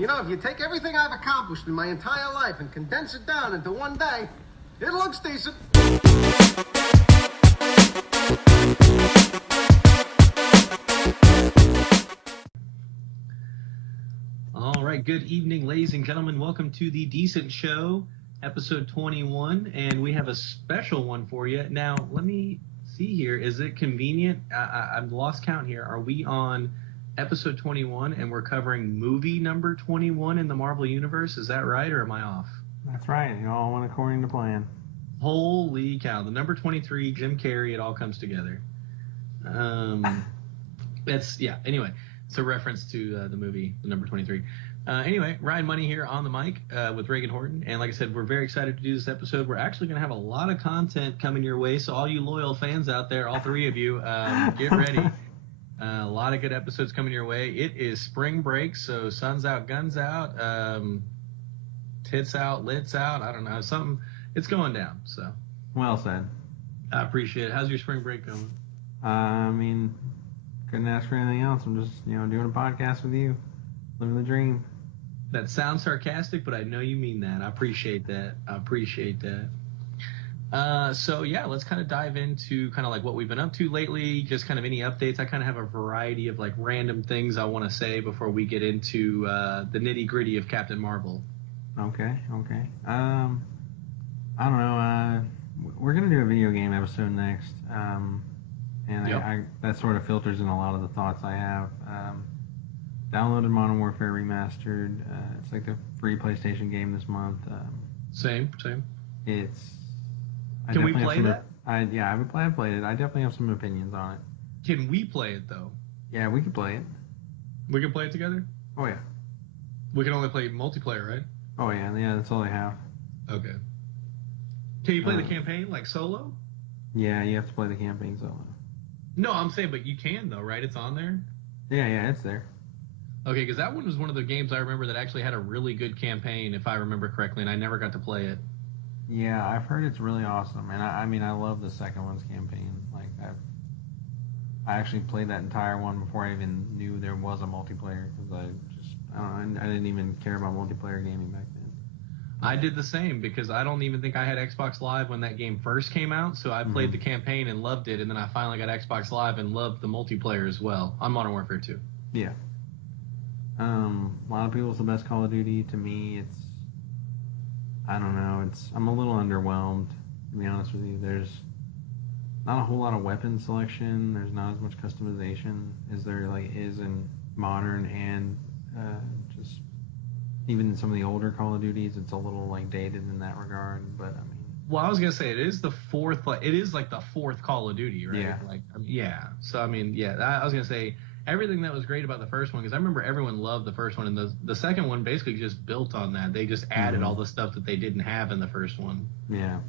You know, if you take everything I've accomplished in my entire life and condense it down into one day, it looks decent. All right, good evening, ladies and gentlemen. Welcome to the Decent Show, episode 21, and we have a special one for you. Now, let me see here. Is it convenient? I've lost count here. Are we on episode 21 and we're covering movie number 21 in the Marvel Universe? Is that right, or am I off? That's right. You all went according to plan. Holy cow. The number 23, Jim Carrey, it all comes together. Anyway, it's a reference to the movie, the number 23. Anyway, Ryan Money here on the mic with Reagan Horton. And like I said, we're very excited to do this episode. We're actually going to have a lot of content coming your way. So all you loyal fans out there, all three of you, get ready. A lot of good episodes coming your way. It is spring break, so sun's out, guns out, tits out, lits out. I don't know, something. It's going down. So. Well said. I appreciate it. How's your spring break going? Couldn't ask for anything else. I'm just, doing a podcast with you, living the dream. That sounds sarcastic, but I know you mean that. I appreciate that. So yeah, let's kind of dive into kind of like what we've been up to lately, just kind of any updates. I kind of have a variety of like random things I want to say before we get into the nitty gritty of Captain Marvel. Okay. I don't know. We're gonna do a video game episode next, I that sort of filters in a lot of the thoughts I have. Downloaded Modern Warfare Remastered. It's like the free PlayStation game this month. Same. Can we play that? I've played it. I definitely have some opinions on it. Can we play it though? Yeah, we could play it. We can play it together? Oh yeah. We can only play multiplayer, right? Oh yeah, that's all I have. Okay. Can you play the campaign like solo? Yeah, you have to play the campaign solo. No, I'm saying, but you can though, right? It's on there? Yeah, it's there. Okay, because that one was one of the games I remember that actually had a really good campaign, if I remember correctly, and I never got to play it. Yeah, I've heard it's really awesome, and I love the second one's campaign. Like I actually played that entire one before I even knew there was a multiplayer, because I didn't even care about multiplayer gaming back then. I did the same, because I don't even think I had Xbox Live when that game first came out, so I played the campaign and loved it, and then I finally got Xbox Live and loved the multiplayer as well on Modern Warfare 2. Yeah. A lot of people, it's the best Call of Duty. To me, I'm a little underwhelmed, to be honest with you. There's not a whole lot of weapon selection. There's not as much customization as there is in modern, and just even some of the older Call of Duties, it's a little dated in that regard. But I mean, well, I was gonna say it is the fourth Call of Duty, right? Yeah. So I mean, I was gonna say everything that was great about the first one, because I remember everyone loved the first one, and the second one basically just built on that. They just added all the stuff that they didn't have in the first one. Yeah,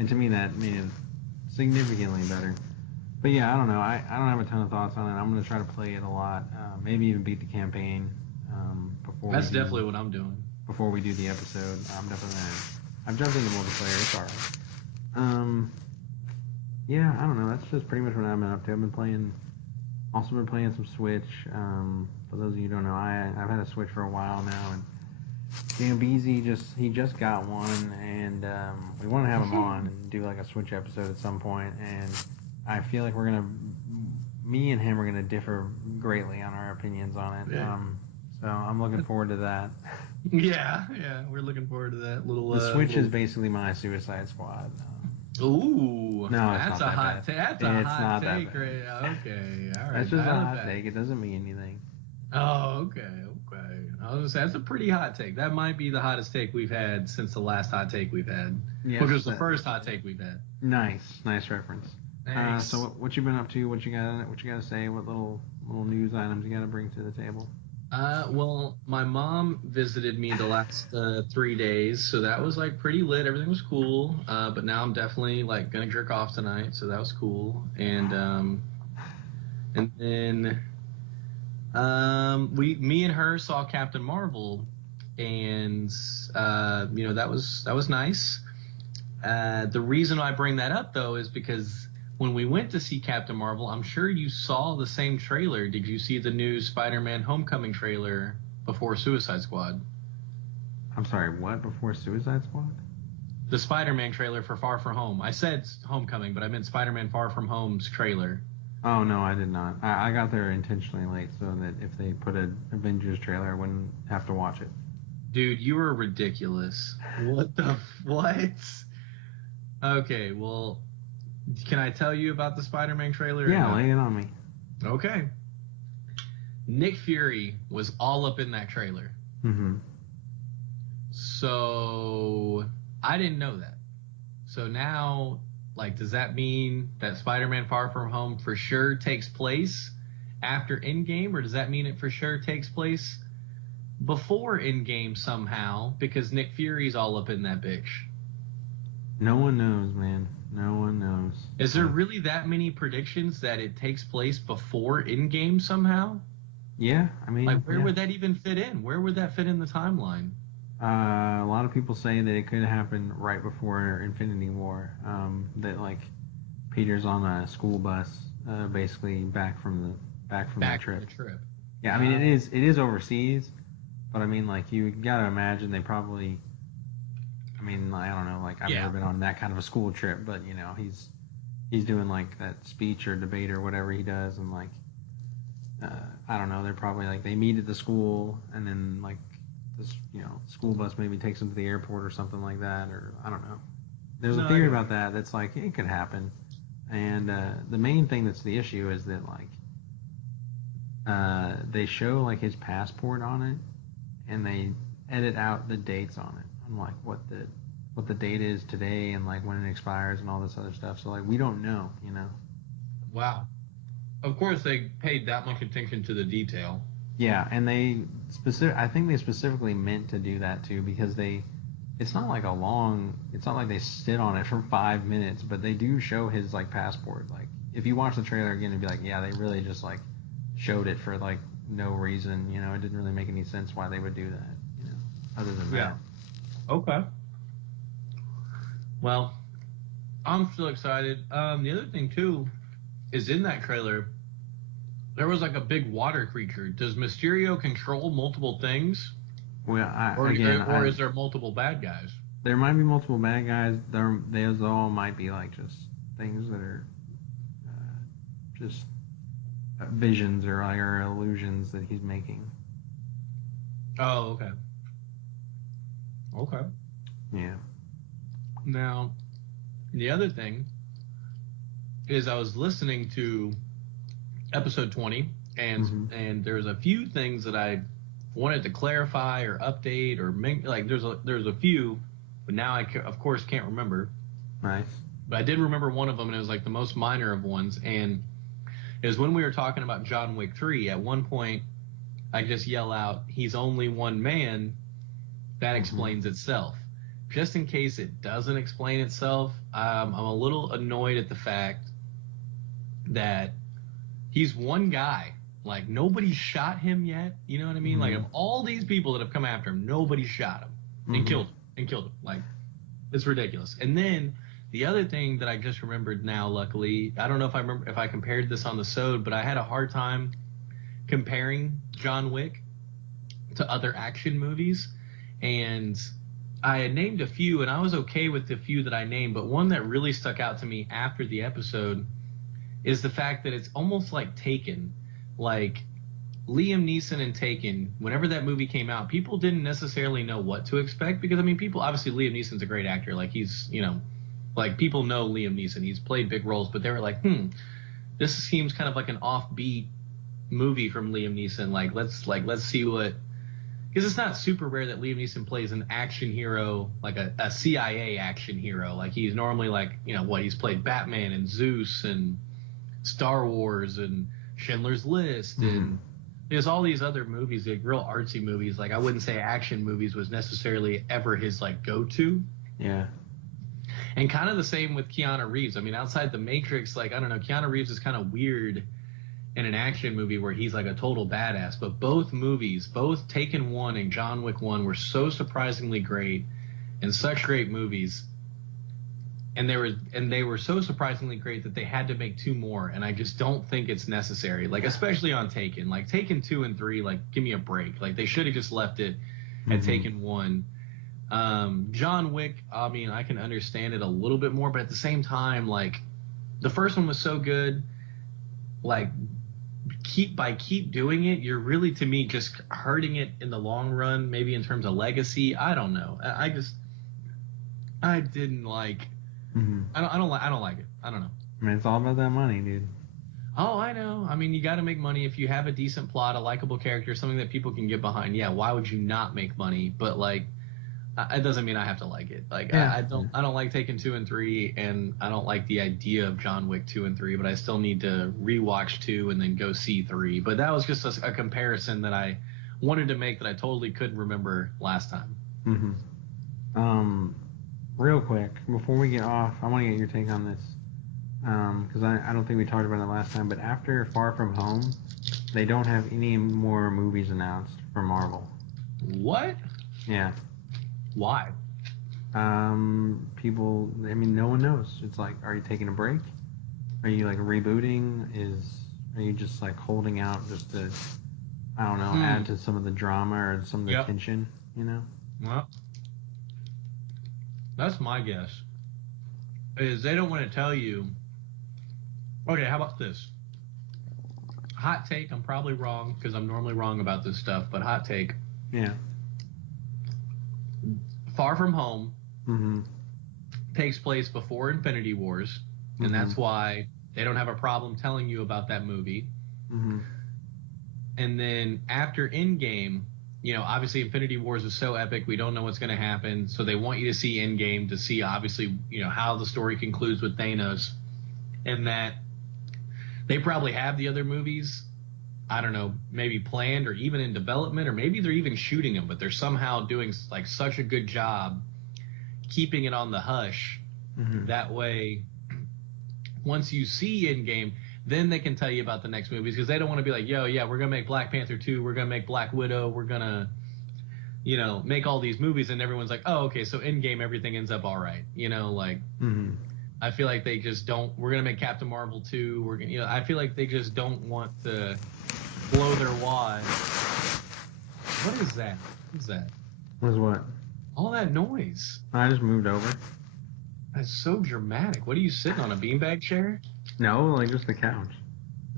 and to me that made it significantly better. But yeah, I don't know. I don't have a ton of thoughts on it. I'm gonna try to play it a lot, maybe even beat the campaign. That's definitely what I'm doing. Before we do the episode, I've jumped into multiplayer. It's alright. Yeah, I don't know. That's just pretty much what I've been up to. I've been playing some Switch. For those of you who don't know, I've had a Switch for a while now, and BZ just got one, and we want to have him on and do like a Switch episode at some point. And I feel like me and him are gonna differ greatly on our opinions on it. Yeah. So I'm looking forward to that. Yeah, we're looking forward to that little. The Switch is basically my Suicide Squad. Ooh, no, that's a hot take. That's a hot take, right? Okay, all right. That's just a hot take. It doesn't mean anything. Oh, okay. I was gonna say that's a pretty hot take. That might be the hottest take we've had since the last hot take we've had. Yeah, which was the first hot take we've had. Nice reference. Thanks. So what you been up to? What you got to say? What little news items you got to bring to the table? Well, my mom visited me the last 3 days, so that was pretty lit. Everything was cool. But now I'm definitely gonna jerk off tonight, so that was cool. And then me and her saw Captain Marvel, and that was nice. The reason I bring that up though is because when we went to see Captain Marvel, I'm sure you saw the same trailer. Did you see the new Spider-Man Homecoming trailer before Suicide Squad. I'm sorry, what? Before Suicide Squad? The Spider-Man trailer for Far From Home. I said Homecoming, but I meant Spider-Man Far From Home's trailer. Oh, no, I did not. I got there intentionally late so that if they put an Avengers trailer, I wouldn't have to watch it. Dude, you were ridiculous. What the... What? Okay, well, can I tell you about the Spider-Man trailer? Yeah, lay it on me. Okay. Nick Fury was all up in that trailer. Mm-hmm. So I didn't know that. So now, like, does that mean that Spider-Man Far From Home for sure takes place after Endgame, or does that mean it for sure takes place before Endgame somehow because Nick Fury's all up in that bitch? No one knows, man. No one knows. Is there really that many predictions that it takes place before Endgame somehow? Yeah, I mean, Like, where would that even fit in? Where would that fit in the timeline? A lot of people say that it could happen right before Infinity War. That like Peter's on a school bus, basically back from that trip. From the trip. Yeah, I mean it is overseas, but I mean like you gotta imagine they probably. I mean, I don't know, like I've never been on that kind of a school trip, but you know he's doing like that speech or debate or whatever he does, and like I don't know, they're probably like they meet at the school and then like. This, school bus maybe takes them to the airport or something like that, or I don't know. There's a theory about that that's like it could happen, and the main thing that's the issue is that like they show like his passport on it, and they edit out the dates on it, on like what the date is today and like when it expires and all this other stuff. So like we don't know, Wow. Of course, they paid that much attention to the detail. Yeah, and I think they specifically meant to do that too because it's not like they sit on it for 5 minutes, but they do show his like passport. Like if you watch the trailer again, it'd be like, yeah, they really just like showed it for like no reason. It didn't really make any sense why they would do that. Other than that. Okay. Well, I'm still excited. The other thing too is in that trailer. There was like a big water creature. Does Mysterio control multiple things? Well, is there multiple bad guys? There might be multiple bad guys. Those all might be like just things that are just visions or illusions that he's making. Oh, okay. Okay. Yeah. Now, the other thing is I was listening to episode 20 and there's a few things that I wanted to clarify or update or make, like there's a few, but now I of course can't remember. Nice. But I did remember one of them, and it was like the most minor of ones, and it was when we were talking about John Wick 3. At one point I just yell out, "He's only one man." That explains itself. Just in case it doesn't explain itself, I'm a little annoyed at the fact that he's one guy. Like, nobody shot him yet. You know what I mean? Like, of all these people that have come after him, nobody shot him and killed him. Like, it's ridiculous. And then the other thing that I just remembered now, luckily, I don't know if I compared this on the Sode, but I had a hard time comparing John Wick to other action movies. And I had named a few, and I was okay with the few that I named, but one that really stuck out to me after the episode is the fact that it's almost like Taken. Like, Liam Neeson and Taken, whenever that movie came out, people didn't necessarily know what to expect because, I mean, obviously Liam Neeson's a great actor. Like, he's, like, people know Liam Neeson. He's played big roles, but they were like, this seems kind of like an offbeat movie from Liam Neeson. Let's see what... Because it's not super rare that Liam Neeson plays an action hero, like a CIA action hero. Like, he's normally like, he's played Batman and Zeus and Star Wars and Schindler's List and there's all these other movies, like real artsy movies. Like, I wouldn't say action movies was necessarily ever his like go-to. Yeah. And kind of the same with Keanu Reeves. I mean, outside The Matrix, like, I don't know, Keanu Reeves is kind of weird in an action movie where he's like a total badass. But both movies, both Taken 1 and John Wick 1, were so surprisingly great and such great movies. and they were so surprisingly great that they had to make 2 more, and I just don't think it's necessary. Like, especially on Taken. Like, Taken 2 and 3, like, give me a break. Like, they should have just left it at Taken 1. John Wick, I mean, I can understand it a little bit more, but at the same time, like, the first one was so good. Like, keep doing it, you're really, to me, just hurting it in the long run, maybe in terms of legacy. I don't know. I didn't like. I don't like it. I don't know. I mean, it's all about that money, dude. Oh, I know. I mean, you got to make money. If you have a decent plot, a likable character, something that people can get behind, yeah, why would you not make money? But, like, it doesn't mean I have to like it. Like, Yeah. I don't like Taken 2 and 3, and I don't like the idea of John Wick 2 and 3, but I still need to rewatch 2 and then go see 3. But that was just a comparison that I wanted to make that I totally couldn't remember last time. Real quick, before we get off, I want to get your take on this. Because I don't think we talked about it last time, but after Far From Home, they don't have any more movies announced for Marvel. What? Yeah. Why? People, I mean, no one knows. It's like, are you taking a break? Are you, like, rebooting? Are you just, like, holding out just to, I don't know, add to some of the drama or some of the tension, you know? Well, that's my guess. Is they don't want to tell you. Okay, how about this? Hot take, I'm probably wrong because I'm normally wrong about this stuff, but hot take. Yeah. Far From Home takes place before Infinity Wars, and that's why they don't have a problem telling you about that movie. And then after Endgame, you know, obviously Infinity Wars is so epic, we don't know what's going to happen, so they want you to see Endgame to see, obviously, you know, how the story concludes with Thanos, and that they probably have the other movies, I don't know, maybe planned or even in development, or maybe they're even shooting them, but they're somehow doing, like, such a good job keeping it on the hush. That way, once you see Endgame, then they can tell you about the next movies, because they don't want to be like, yo, yeah, we're going to make Black Panther 2, we're going to make Black Widow, we're going to, you know, make all these movies, and everyone's like, oh, okay, so Endgame, everything ends up all right. You know, like, I feel like they just don't, we're going to make Captain Marvel 2, we're going to, you know, I feel like they just don't want to blow their wad. What is that? What is that? What is what? All that noise. I just moved over. That's so dramatic. What are you sitting on, a beanbag chair? No, like just the couch.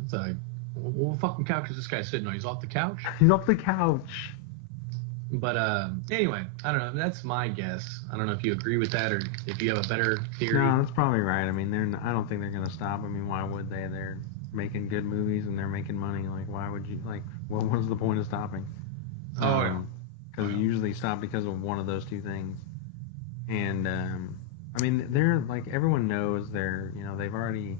It's like, what fucking couch is this guy sitting on? He's off the couch? He's off the couch. But anyway, I don't know. That's my guess. I don't know if you agree with that or if you have a better theory. No, that's probably right. I mean, I don't think they're gonna stop. I mean, why would they? They're making good movies and they're making money. Like, why would you? Like, what's the point of stopping? Because you usually stop because of one of those two things. And I mean, they're like, everyone knows they've already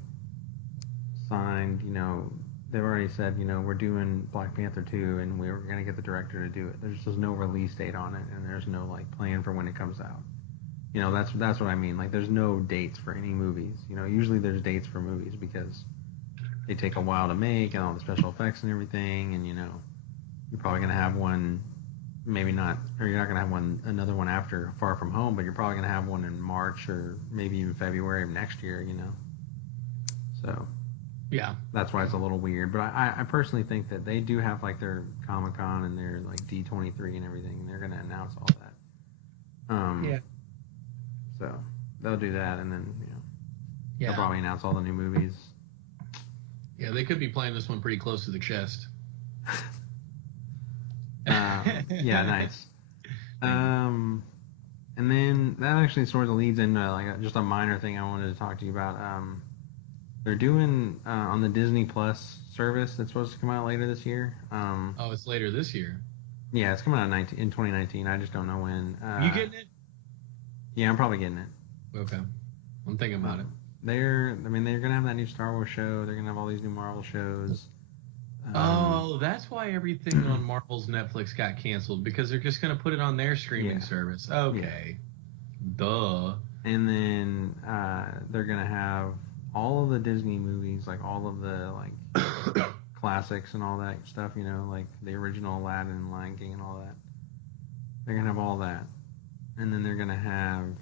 signed. You know, they've already said, you know, we're doing Black Panther 2 and we're gonna get the director to do it. There's just no release date on it, and there's no, like, plan for when it comes out. You know, that's what I mean. Like, there's no dates for any movies. You know, usually there's dates for movies because they take a while to make and all the special effects and everything. And, you know, you're probably gonna have one, maybe not, or you're not gonna have another one after Far From Home, but you're probably gonna have one in March or maybe even February of next year. You know, so. Yeah. That's why it's a little weird. But I personally think that they do have, like, their Comic-Con and their, like, D23 and everything, and they're going to announce all that. Yeah. So they'll do that, and then, you know, Yeah. they'll probably announce all the new movies. Yeah, they could be playing this one pretty close to the chest. Yeah, nice. And then that actually sort of leads into, like, just a minor thing I wanted to talk to you about. They're doing on the Disney Plus service that's supposed to come out later this year. Oh, it's later this year. Yeah, it's coming out in 2019. I just don't know when. You getting it? Yeah, I'm probably getting it. Okay, I'm thinking about it. They're gonna have that new Star Wars show. They're gonna have all these new Marvel shows. Oh, that's why everything on Marvel's Netflix got canceled, because they're just gonna put it on their streaming service. Okay, duh. And then they're gonna have all of the Disney movies, like all of the, like, classics and all that stuff, you know, like the original Aladdin and Lion King and all that. They're gonna have all that, and then they're gonna have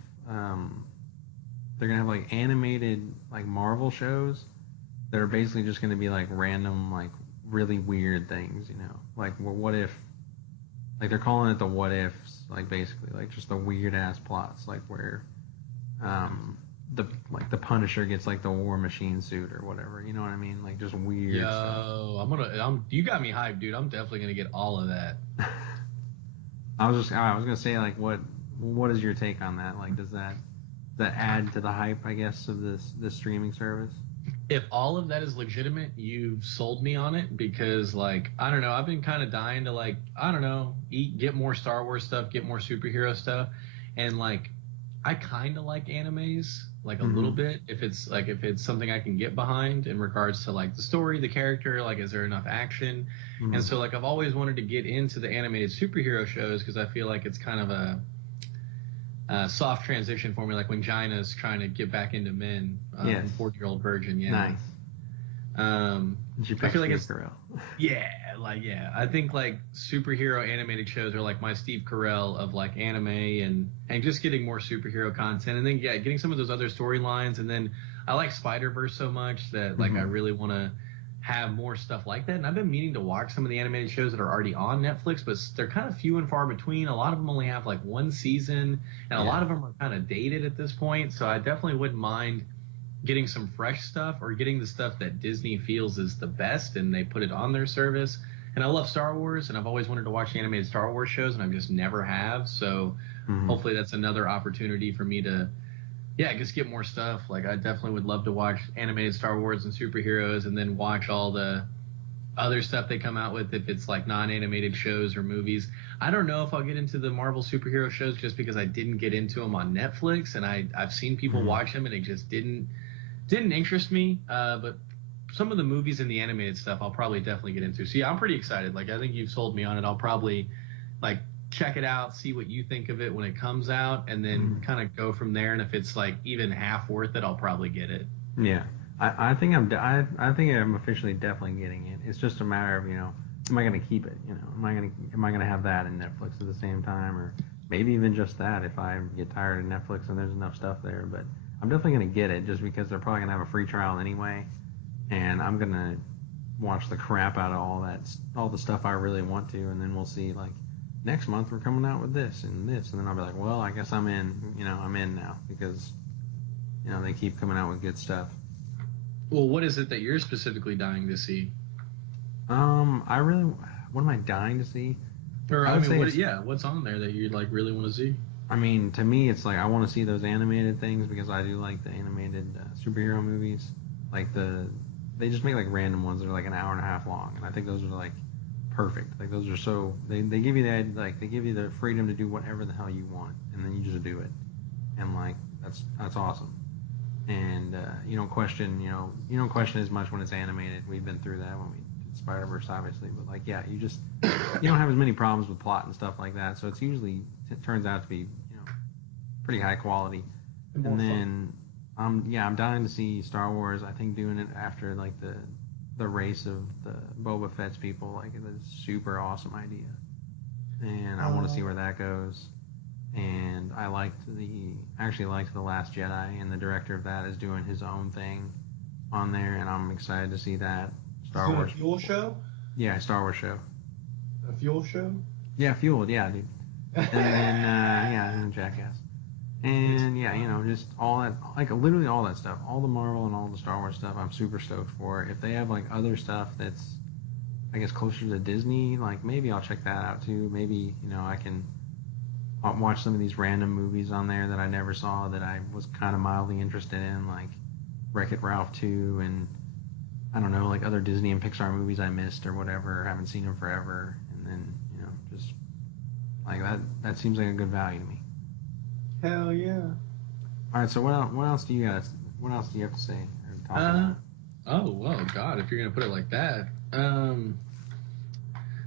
they're gonna have like animated like Marvel shows that are basically just gonna be like random like really weird things, you know, like what if, like they're calling it the what ifs, like basically like just the weird ass plots, like where the Punisher gets like the War Machine suit or whatever, you know what I mean, like just weird stuff. You got me hyped, dude. I'm definitely gonna get all of that. I was gonna say like what is your take on that? Like does that add to the hype, I guess, of this streaming service? If all of that is legitimate, you've sold me on it because, like, I don't know, I've been kind of dying to, like, I don't know, get more Star Wars stuff, get more superhero stuff, and like, I kind of like animes, like a little Mm-hmm. bit. If it's something I can get behind in regards to like the story, the character, like, is there enough action? And Mm-hmm. so, like, I've always wanted to get into the animated superhero shows because I feel like it's kind of a soft transition for me, like when Gina's trying to get back into men Yes. from 40-Year-Old Virgin. Yeah. Nice. Um, Did you I pick feel like Steve it's Carell? yeah, like yeah. I think like superhero animated shows are like my Steve Carell of like anime and just getting more superhero content, and then yeah, getting some of those other storylines, and then I like Spider-Verse so much that like I Mm-hmm. really want to have more stuff like that. And I've been meaning to watch some of the animated shows that are already on Netflix, but they're kind of few and far between. A lot of them only have like one season, and a Yeah. lot of them are kind of dated at this point. So I definitely wouldn't mind getting some fresh stuff or getting the stuff that Disney feels is the best and they put it on their service. And I love Star Wars and I've always wanted to watch animated Star Wars shows and I just never have. So Mm-hmm. hopefully that's another opportunity for me to just get more stuff. Like I definitely would love to watch animated Star Wars and superheroes and then watch all the other stuff they come out with if it's like non-animated shows or movies. I don't know if I'll get into the Marvel superhero shows just because I didn't get into them on Netflix and I've seen people Mm-hmm. watch them and it just didn't interest me. But some of the movies and the animated stuff, I'll probably definitely get into. So yeah, I'm pretty excited. Like I think you've sold me on it. I'll probably like check it out, see what you think of it when it comes out, and then Mm-hmm. kind of go from there. And if it's like even half worth it, I'll probably get it. Yeah, I think I think I'm officially definitely getting it. It's just a matter of, you know, am I gonna keep it? You know, am I gonna have that and Netflix at the same time, or maybe even just that if I get tired of Netflix and there's enough stuff there. But I'm definitely gonna get it just because they're probably gonna have a free trial anyway, and I'm gonna watch the crap out of all the stuff I really want to, and then we'll see like next month we're coming out with this and this, and then I'll be like, well, I guess I'm in. You know, I'm in now because you know they keep coming out with good stuff. Well, what is it that you're specifically dying to see? I really, what am I dying to see? Or I I would mean, say it's, what's on there that you like really want to see? I mean, to me, it's like I want to see those animated things because I do like the animated superhero movies. Like they just make like random ones that are like an hour and a half long, and I think those are like perfect. Like those are so they give you they give you the freedom to do whatever the hell you want, and then you just do it, and like that's awesome. And you don't question as much when it's animated. We've been through that when we did Spider Verse, obviously, but like yeah, you don't have as many problems with plot and stuff like that. So it turns out to be pretty high quality. And And more fun. then I'm dying to see Star Wars. I think doing it after like the race of the Boba Fett's people, like it's a super awesome idea, and I want to see where that goes. And I actually liked the Last Jedi, and the director of that is doing his own thing on there, and I'm excited to see that He's Star doing a Wars. fuel show. Yeah, Star Wars show. A fuel show. Yeah, Fueled. Yeah, dude. And then yeah, and Jackass. And yeah, just all that, like literally all that stuff, all the Marvel and all the Star Wars stuff. I'm super stoked for. If they have like other stuff that's, I guess, closer to Disney, like maybe I'll check that out too. Maybe I can watch some of these random movies on there that I never saw that I was kind of mildly interested in, like Wreck-It Ralph 2 and I don't know, like other Disney and Pixar movies I missed or whatever, or haven't seen them forever, and then just like that seems like a good value to me. Hell yeah. All right, so what else do you guys what else do you have to say or talk Uh, about? oh well, God, if you're gonna put it like that.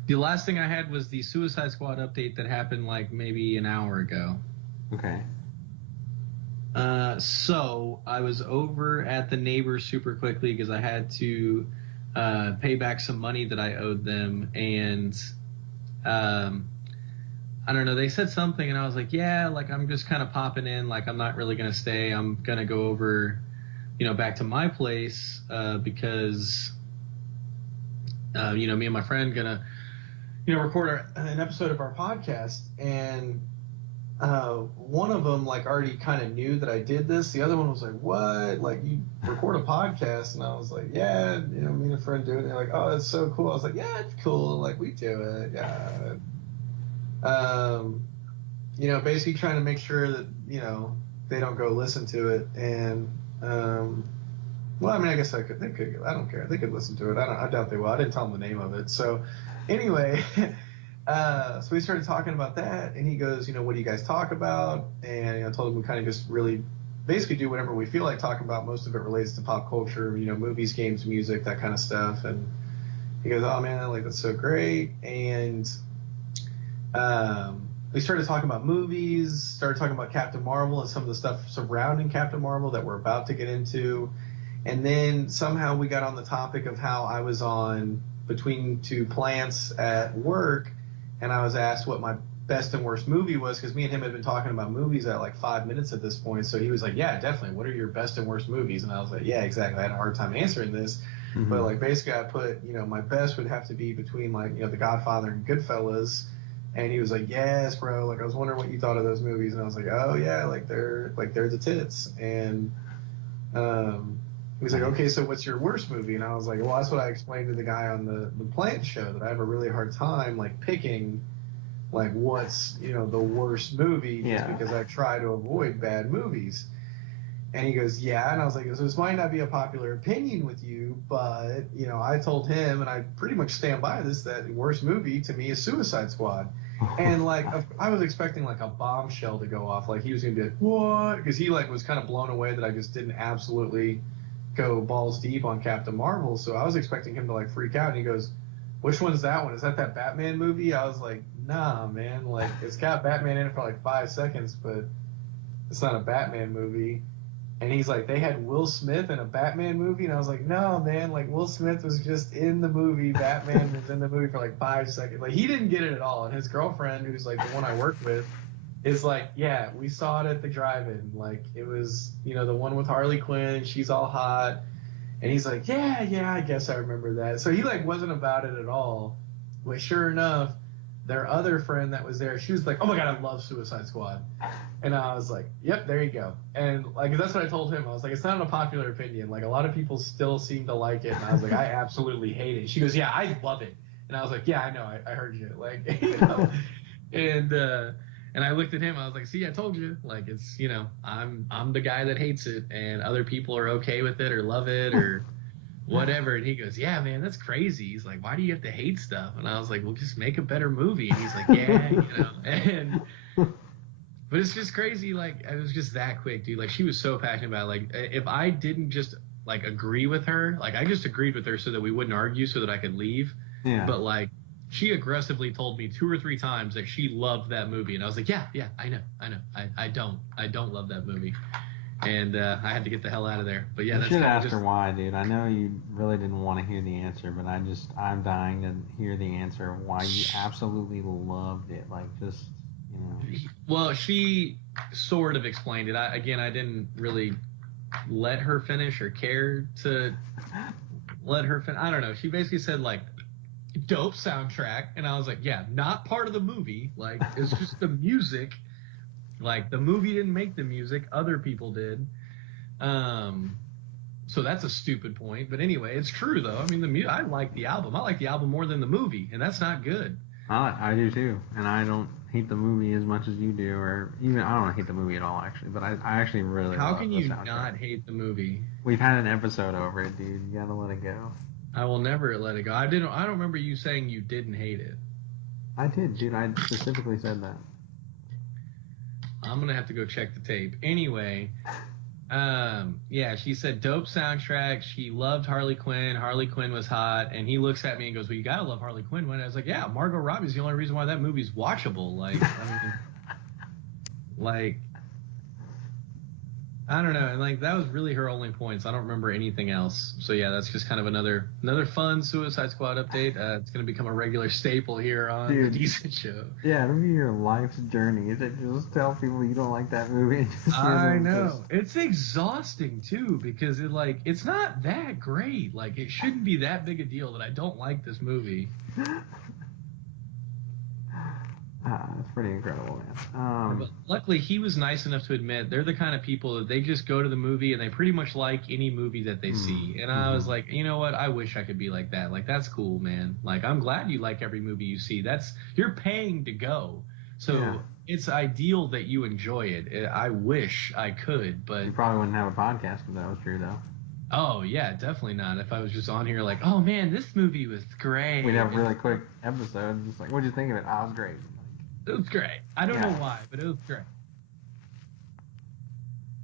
The last thing I had was the Suicide Squad update that happened like maybe an hour ago. Okay. So I was over at the neighbors super quickly because I had to pay back some money that I owed them, and um, I don't know. They said something, and I was like, yeah, like I'm just kind of popping in. Like I'm not really gonna stay. I'm gonna go over, back to my place because, me and my friend gonna, record an episode of our podcast, and one of them like already kind of knew that I did this. The other one was like, "What? Like you record a podcast?" And I was like, "Yeah, me and a friend do it." And they're like, "Oh, that's so cool." I was like, "Yeah, it's cool. Like we do it. Yeah." Basically trying to make sure that they don't go listen to it. And well, I mean, I guess they could. I don't care. They could listen to it. I doubt they will. I didn't tell them the name of it. So anyway. So we started talking about that, and he goes, what do you guys talk about? And I told him we kind of just really basically do whatever we feel like talking about. Most of it relates to pop culture, movies, games, music, that kind of stuff. And he goes, oh man, like that's so great. And we started talking about movies, started talking about Captain Marvel and some of the stuff surrounding Captain Marvel that we're about to get into. And then somehow we got on the topic of how I was on Between Two Plants at work, and I was asked what my best and worst movie was, because me and him had been talking about movies at like 5 minutes at this point. So he was like, yeah, definitely. What are your best and worst movies? And I was like, yeah, exactly. I had a hard time answering this. Mm-hmm. But like basically I put, my best would have to be between like, The Godfather and Goodfellas. And he was like, yes, bro. Like I was wondering what you thought of those movies. And I was like, oh yeah, like they're the tits. And he was like, okay, so what's your worst movie? And I was like, well, that's what I explained to the guy on the Plant show, that I have a really hard time like picking like what's, the worst movie, just because I try to avoid bad movies. And he goes, yeah. And I was like, so this might not be a popular opinion with you, but, I told him, and I pretty much stand by this, that the worst movie to me is Suicide Squad. And like, I was expecting like a bombshell to go off. Like he was going to be like, what? Because he like was kind of blown away that I just didn't absolutely go balls deep on Captain Marvel. So I was expecting him to like freak out, and he goes, which one's that one? Is that Batman movie? I was like, nah, man, like it's got Batman in it for like 5 seconds, but it's not a Batman movie. And he's like, they had Will Smith in a Batman movie? And I was like, no, man, like Will Smith was just in the movie. Batman was in the movie for like 5 seconds. Like he didn't get it at all. And his girlfriend, who's like the one I work with, is like, yeah, we saw it at the drive-in. Like, it was, the one with Harley Quinn. She's all hot. And he's like, yeah, I guess I remember that. So he, like, wasn't about it at all. But sure enough, their other friend that was there, she was like, oh, my God, I love Suicide Squad. And I was like, yep, there you go. And, like, that's what I told him. I was like, it's not a popular opinion. Like, a lot of people still seem to like it. And I was like, I absolutely hate it. She goes, yeah, I love it. And I was like, yeah, I know. I heard you. Like, And I looked at him. I was like, see, I told you. Like, it's, I'm the guy that hates it, and other people are okay with it or love it or whatever. And he goes, yeah, man, that's crazy. He's like, why do you have to hate stuff? And I was like, well, just make a better movie. And he's like, yeah, but it's just crazy. Like, it was just that quick, dude. Like, she was so passionate about it. Like, if I didn't just, like, agree with her, like, I just agreed with her so that we wouldn't argue, so that I could leave. Yeah. But, like, she aggressively told me 2 or 3 times that she loved that movie, and I was like, yeah, I know, I don't love that movie, and I had to get the hell out of there. But yeah, you should ask her why, dude. I know you really didn't want to hear the answer, but I'm dying to hear the answer of why you absolutely loved it. Like, just, Well, she sort of explained it. I didn't really let her finish or care to let her finish. I don't know. She basically said, like, dope soundtrack, and I was like, yeah, not part of the movie. Like, it's just the music. Like, the movie didn't make the music, other people did. So that's a stupid point. But anyway, it's true though. I mean, I like the album. I like the album more than the movie, and that's not good. I do too, and I don't hate the movie as much as you do, or even I don't hate the movie at all, actually. But I actually really. How love can the you soundtrack. not hate the movie? We've had an episode over it, dude. You gotta let it go. I will never let it go. I don't remember you saying you didn't hate it. I did, dude. I specifically said that. I'm gonna have to go check the tape. Anyway, yeah, she said dope soundtrack. She loved Harley Quinn. Harley Quinn was hot, and he looks at me and goes, "Well, you gotta love Harley Quinn." And I was like, "Yeah, Margot Robbie's the only reason why that movie's watchable." Like, I mean, like, I don't know, and like that was really her only points. I don't remember anything else. So yeah, that's just kind of another fun Suicide Squad update. It's gonna become a regular staple here on Dude. the Decent Show. Yeah, it'll be your life's journey. Is it just tell people you don't like that movie? And just hear I them know it's exhausting too because it's not that great. Like it shouldn't be that big a deal that I don't like this movie. It's pretty incredible, man. But luckily, he was nice enough to admit they're the kind of people that they just go to the movie and they pretty much like any movie that they see. And I was like, you know what? I wish I could be like that. Like, that's cool, man. Like, I'm glad you like every movie you see. You're paying to go. So it's ideal that you enjoy it. I wish I could, but. You probably wouldn't have a podcast if that was true, though. Oh, yeah, definitely not. If I was just on here like, oh, man, this movie was great. We'd have a really quick episode. Just like, what'd you think of it? Oh, it was great. It was great. I don't know why, but it was great.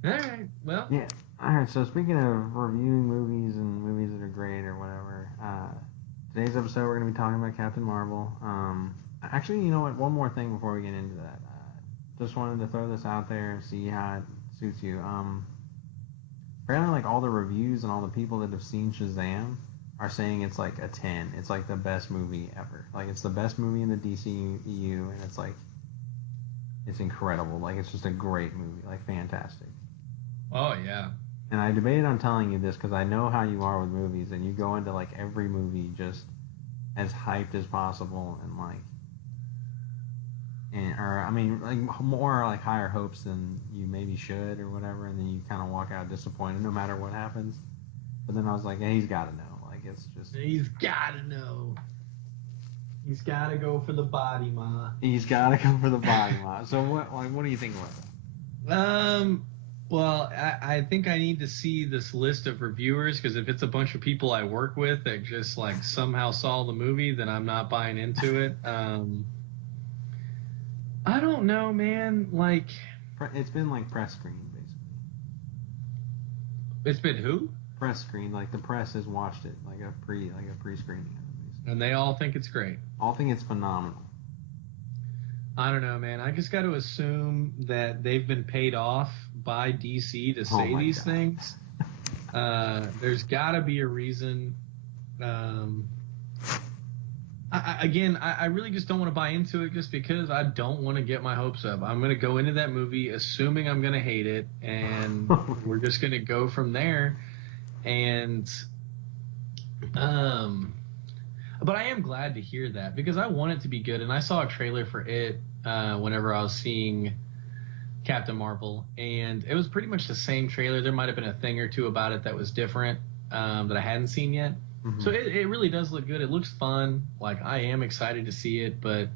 All right. Well. Yeah. All right. So speaking of reviewing movies and movies that are great or whatever, today's episode we're going to be talking about Captain Marvel. Actually, you know what? One more thing before we get into that. Just wanted to throw this out there and see how it suits you. Apparently, like all the reviews and all the people that have seen Shazam are saying it's like a 10. It's like the best movie ever. Like it's the best movie in the DCEU, and it's like it's incredible. Like it's just a great movie, like fantastic. Oh yeah. And I debated on telling you this because I know how you are with movies, and you go into like every movie just as hyped as possible, and like more like higher hopes than you maybe should or whatever, and then you kind of walk out disappointed no matter what happens. But then I was like, hey, he's got to know. It's just he's gotta know. He's gotta go for the body, ma. He's gotta go for the body, ma. So what do you think about that? Well, I think I need to see this list of reviewers because if it's a bunch of people I work with that just like somehow saw the movie, then I'm not buying into it. I don't know, man. Like it's been like press screen basically. It's been who? Press screen, like the press has watched it, like a pre-screening of it, basically. And they all think it's great. All think it's phenomenal. I don't know, man. I just got to assume that they've been paid off by DC to say these things. There's got to be a reason. I really just don't want to buy into it just because I don't want to get my hopes up. I'm going to go into that movie assuming I'm going to hate it, and we're just going to go from there. And but I am glad to hear that because I want it to be good, and I saw a trailer for it whenever I was seeing Captain Marvel, and it was pretty much the same trailer. There might have been a thing or two about it that was different that I hadn't seen yet. Mm-hmm. So it really does look good. It looks fun. Like I am excited to see it, but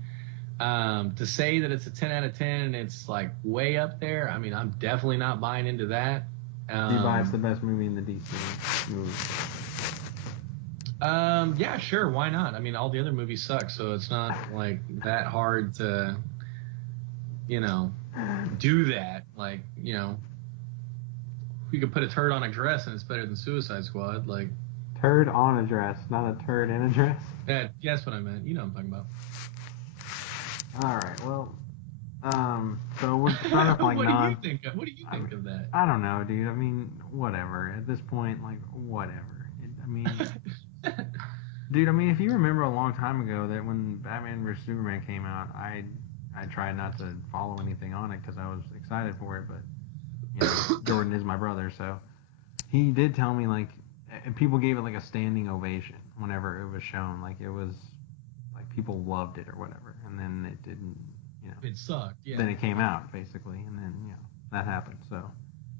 to say that it's a 10 out of 10 and it's like way up there, I mean, I'm definitely not buying into that. Do you buy it's the best movie in the DC movies? Yeah, sure. Why not? I mean, all the other movies suck, so it's not like that hard to, do that. Like, we could put a turd on a dress and it's better than Suicide Squad. Like, turd on a dress, not a turd in a dress. Yeah, that's what I meant. You know what I'm talking about. All right. Well, so we're kind of like What do you think of that? I don't know, dude. I mean, whatever. At this point, like, whatever. Dude, I mean, if you remember a long time ago that when Batman vs Superman came out, I tried not to follow anything on it because I was excited for it, but Jordan is my brother, so he did tell me like people gave it like a standing ovation whenever it was shown, like it was like people loved it or whatever, and then it didn't, it sucked. Yeah. Then it came out basically, and then that happened. So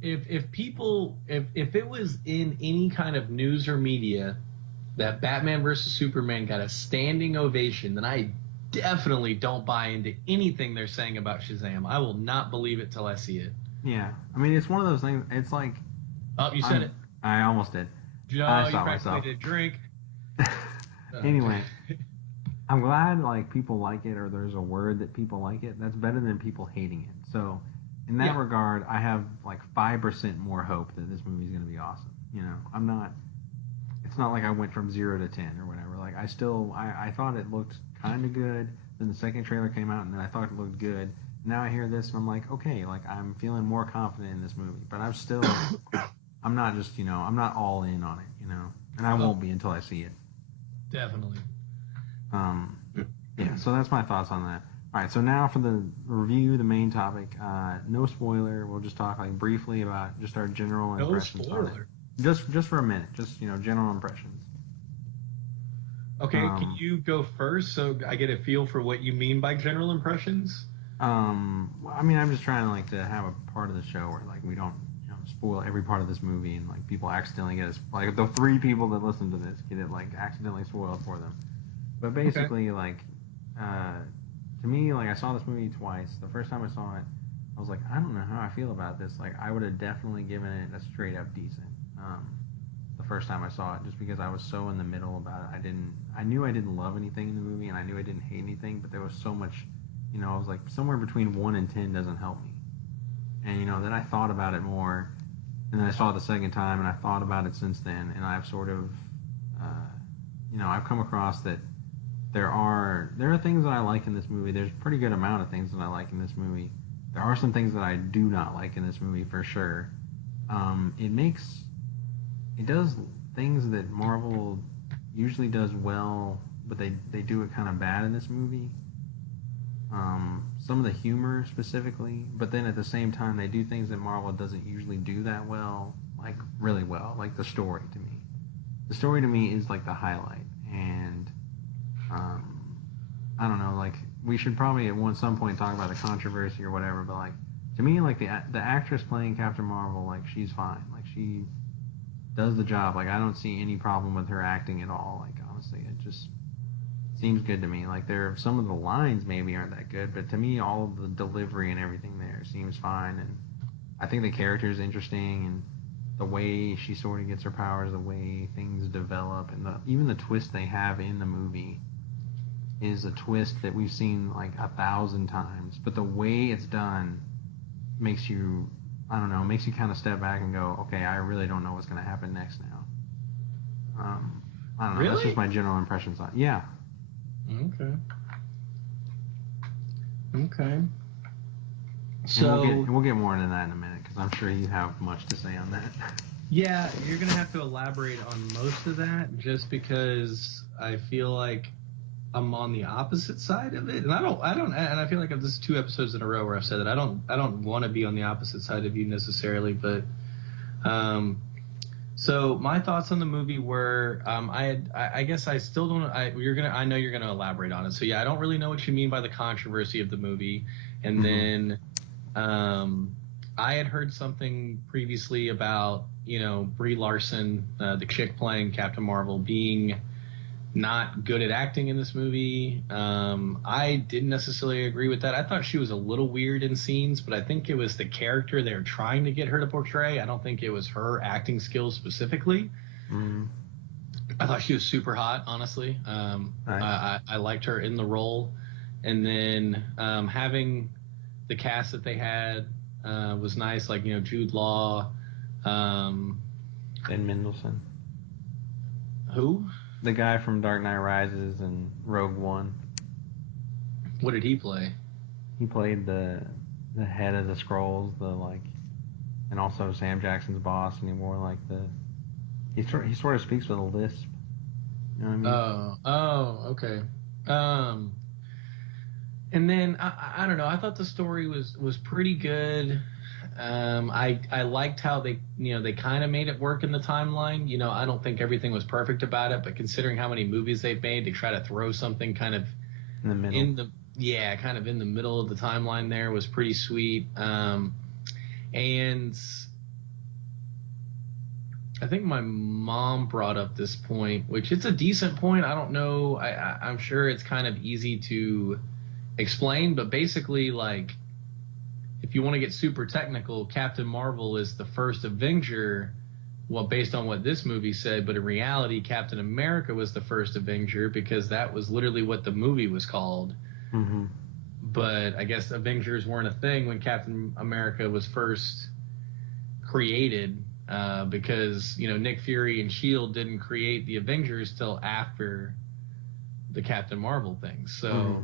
if it was in any kind of news or media that Batman vs Superman got a standing ovation, then I definitely don't buy into anything they're saying about Shazam. I will not believe it till I see it. Yeah, I mean, it's one of those things. It's like, oh, you said it. I almost did. No, you practically did drink. Anyway, I'm glad like people like it, or there's a word that people like it. That's better than people hating it. So in that regard, I have like 5% more hope that this movie is going to be awesome. I'm not. It's not like I went from 0 to 10 or whatever. Like I thought it looked kind of good. Then the second trailer came out, and then I thought it looked good. And now I hear this and I'm like, okay, like I'm feeling more confident in this movie, but I'm not just, I'm not all in on it, and I won't be until I see it. Definitely. Yeah, so that's my thoughts on that. All right, so now for the review, the main topic. No spoiler. We'll just talk like briefly about just our general impressions on it. Just for a minute, just general impressions. Okay, can you go first so I get a feel for what you mean by general impressions? Well, I mean, I'm just trying to like to have a part of the show where like we don't spoil every part of this movie and like people accidentally get us like the 3 people that listen to this get it like accidentally spoiled for them. But basically, like, to me, like I saw this movie twice. The first time I saw it, I was like, I don't know how I feel about this. Like, I would have definitely given it a straight up decent. The first time I saw it, just because I was so in the middle about it. I knew I didn't love anything in the movie, and I knew I didn't hate anything, but there was so much, I was like, somewhere between 1 and 10 doesn't help me. And, then I thought about it more, and then I saw it the second time, and I thought about it since then, and I've sort of, I've come across that there are things that I like in this movie. There's a pretty good amount of things that I like in this movie. There are some things that I do not like in this movie for sure. It does things that Marvel usually does well, but they do it kind of bad in this movie. Some of the humor specifically, but then at the same time they do things that Marvel doesn't usually do that well, like really well, like the story to me. The story to me is like the highlight, and I don't know, like we should probably at some point talk about the controversy or whatever, but like to me, like the actress playing Captain Marvel, like she's fine, like she does the job. Like I don't see any problem with her acting at all. Like honestly, it just seems good to me. Like some of the lines maybe aren't that good, but to me, all of the delivery and everything there seems fine, and I think the character is interesting and the way she sort of gets her powers, the way things develop, and even the twist they have in the movie is a twist that we've seen like 1,000 times, but the way it's done makes you, I don't know, makes you kind of step back and go, okay, I really don't know what's going to happen next now. I don't know. Really? That's just my general impressions on it. Yeah. Okay. So we'll get more into that in a minute because I'm sure you have much to say on that. Yeah, you're gonna have to elaborate on most of that just because I feel like I'm on the opposite side of it, and I don't, and I feel like this is 2 episodes in a row where I've said that I don't want to be on the opposite side of you necessarily, but so my thoughts on the movie were, I guess I still don't, I know you're gonna elaborate on it, so yeah, I don't really know what you mean by the controversy of the movie, and then I had heard something previously about Brie Larson, the chick playing Captain Marvel, being not good at acting in this movie. I didn't necessarily agree with that. I thought she was a little weird in scenes, but I think it was the character they were trying to get her to portray. I don't think it was her acting skills specifically. I thought she was super hot, honestly. Nice. I liked her in the role. And then having the cast that they had was nice, like, Jude Law. Ben Mendelsohn. Who? The guy from Dark Knight Rises and Rogue One. What did he play? He played the head of the Skrulls, and also Sam Jackson's boss, and he wore like he sort of speaks with a lisp. You know what I mean? Oh, okay. And then I don't know. I thought the story was pretty good. I liked how they kind of made it work in the timeline. I don't think everything was perfect about it, but considering how many movies they've made, they try to throw something kind of in the middle. Kind of in the middle of the timeline there was pretty sweet. And I think my mom brought up this point, which it's a decent point. I don't know. I'm sure it's kind of easy to explain, but basically, like, if you want to get super technical, Captain Marvel is the first Avenger, well, based on what this movie said, but in reality, Captain America was the first Avenger because that was literally what the movie was called. Mm-hmm. But I guess Avengers weren't a thing when Captain America was first created because, Nick Fury and S.H.I.E.L.D. didn't create the Avengers till after the Captain Marvel thing. So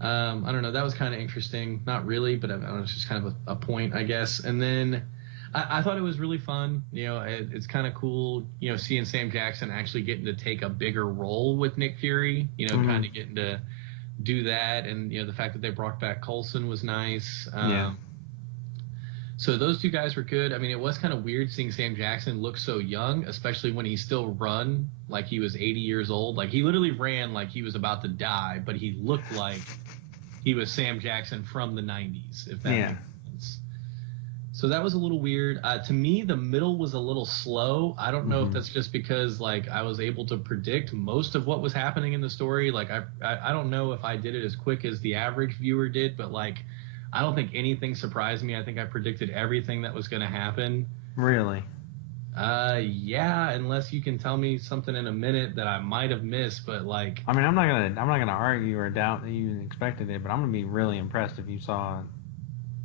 I don't know. That was kind of interesting. Not really, but it was just kind of a point, I guess. And then I thought it was really fun. It's kind of cool, seeing Sam Jackson actually getting to take a bigger role with Nick Fury, kind of getting to do that. And, the fact that they brought back Coulson was nice. Yeah. So those two guys were good. I mean, it was kind of weird seeing Sam Jackson look so young, especially when he still run like he was 80 years old. Like, he literally ran like he was about to die, but he looked like he was Sam Jackson from the 90s, if that makes sense. So that was a little weird. To me, the middle was a little slow. I don't know if that's just because, like, I was able to predict most of what was happening in the story. Like, I don't know if I did it as quick as the average viewer did, but, like, I don't think anything surprised me. I think I predicted everything that was going to happen. Really? Yeah, unless you can tell me something in a minute that I might have missed, but like, I mean, I'm not gonna argue or doubt that you expected it, but I'm gonna be really impressed if you saw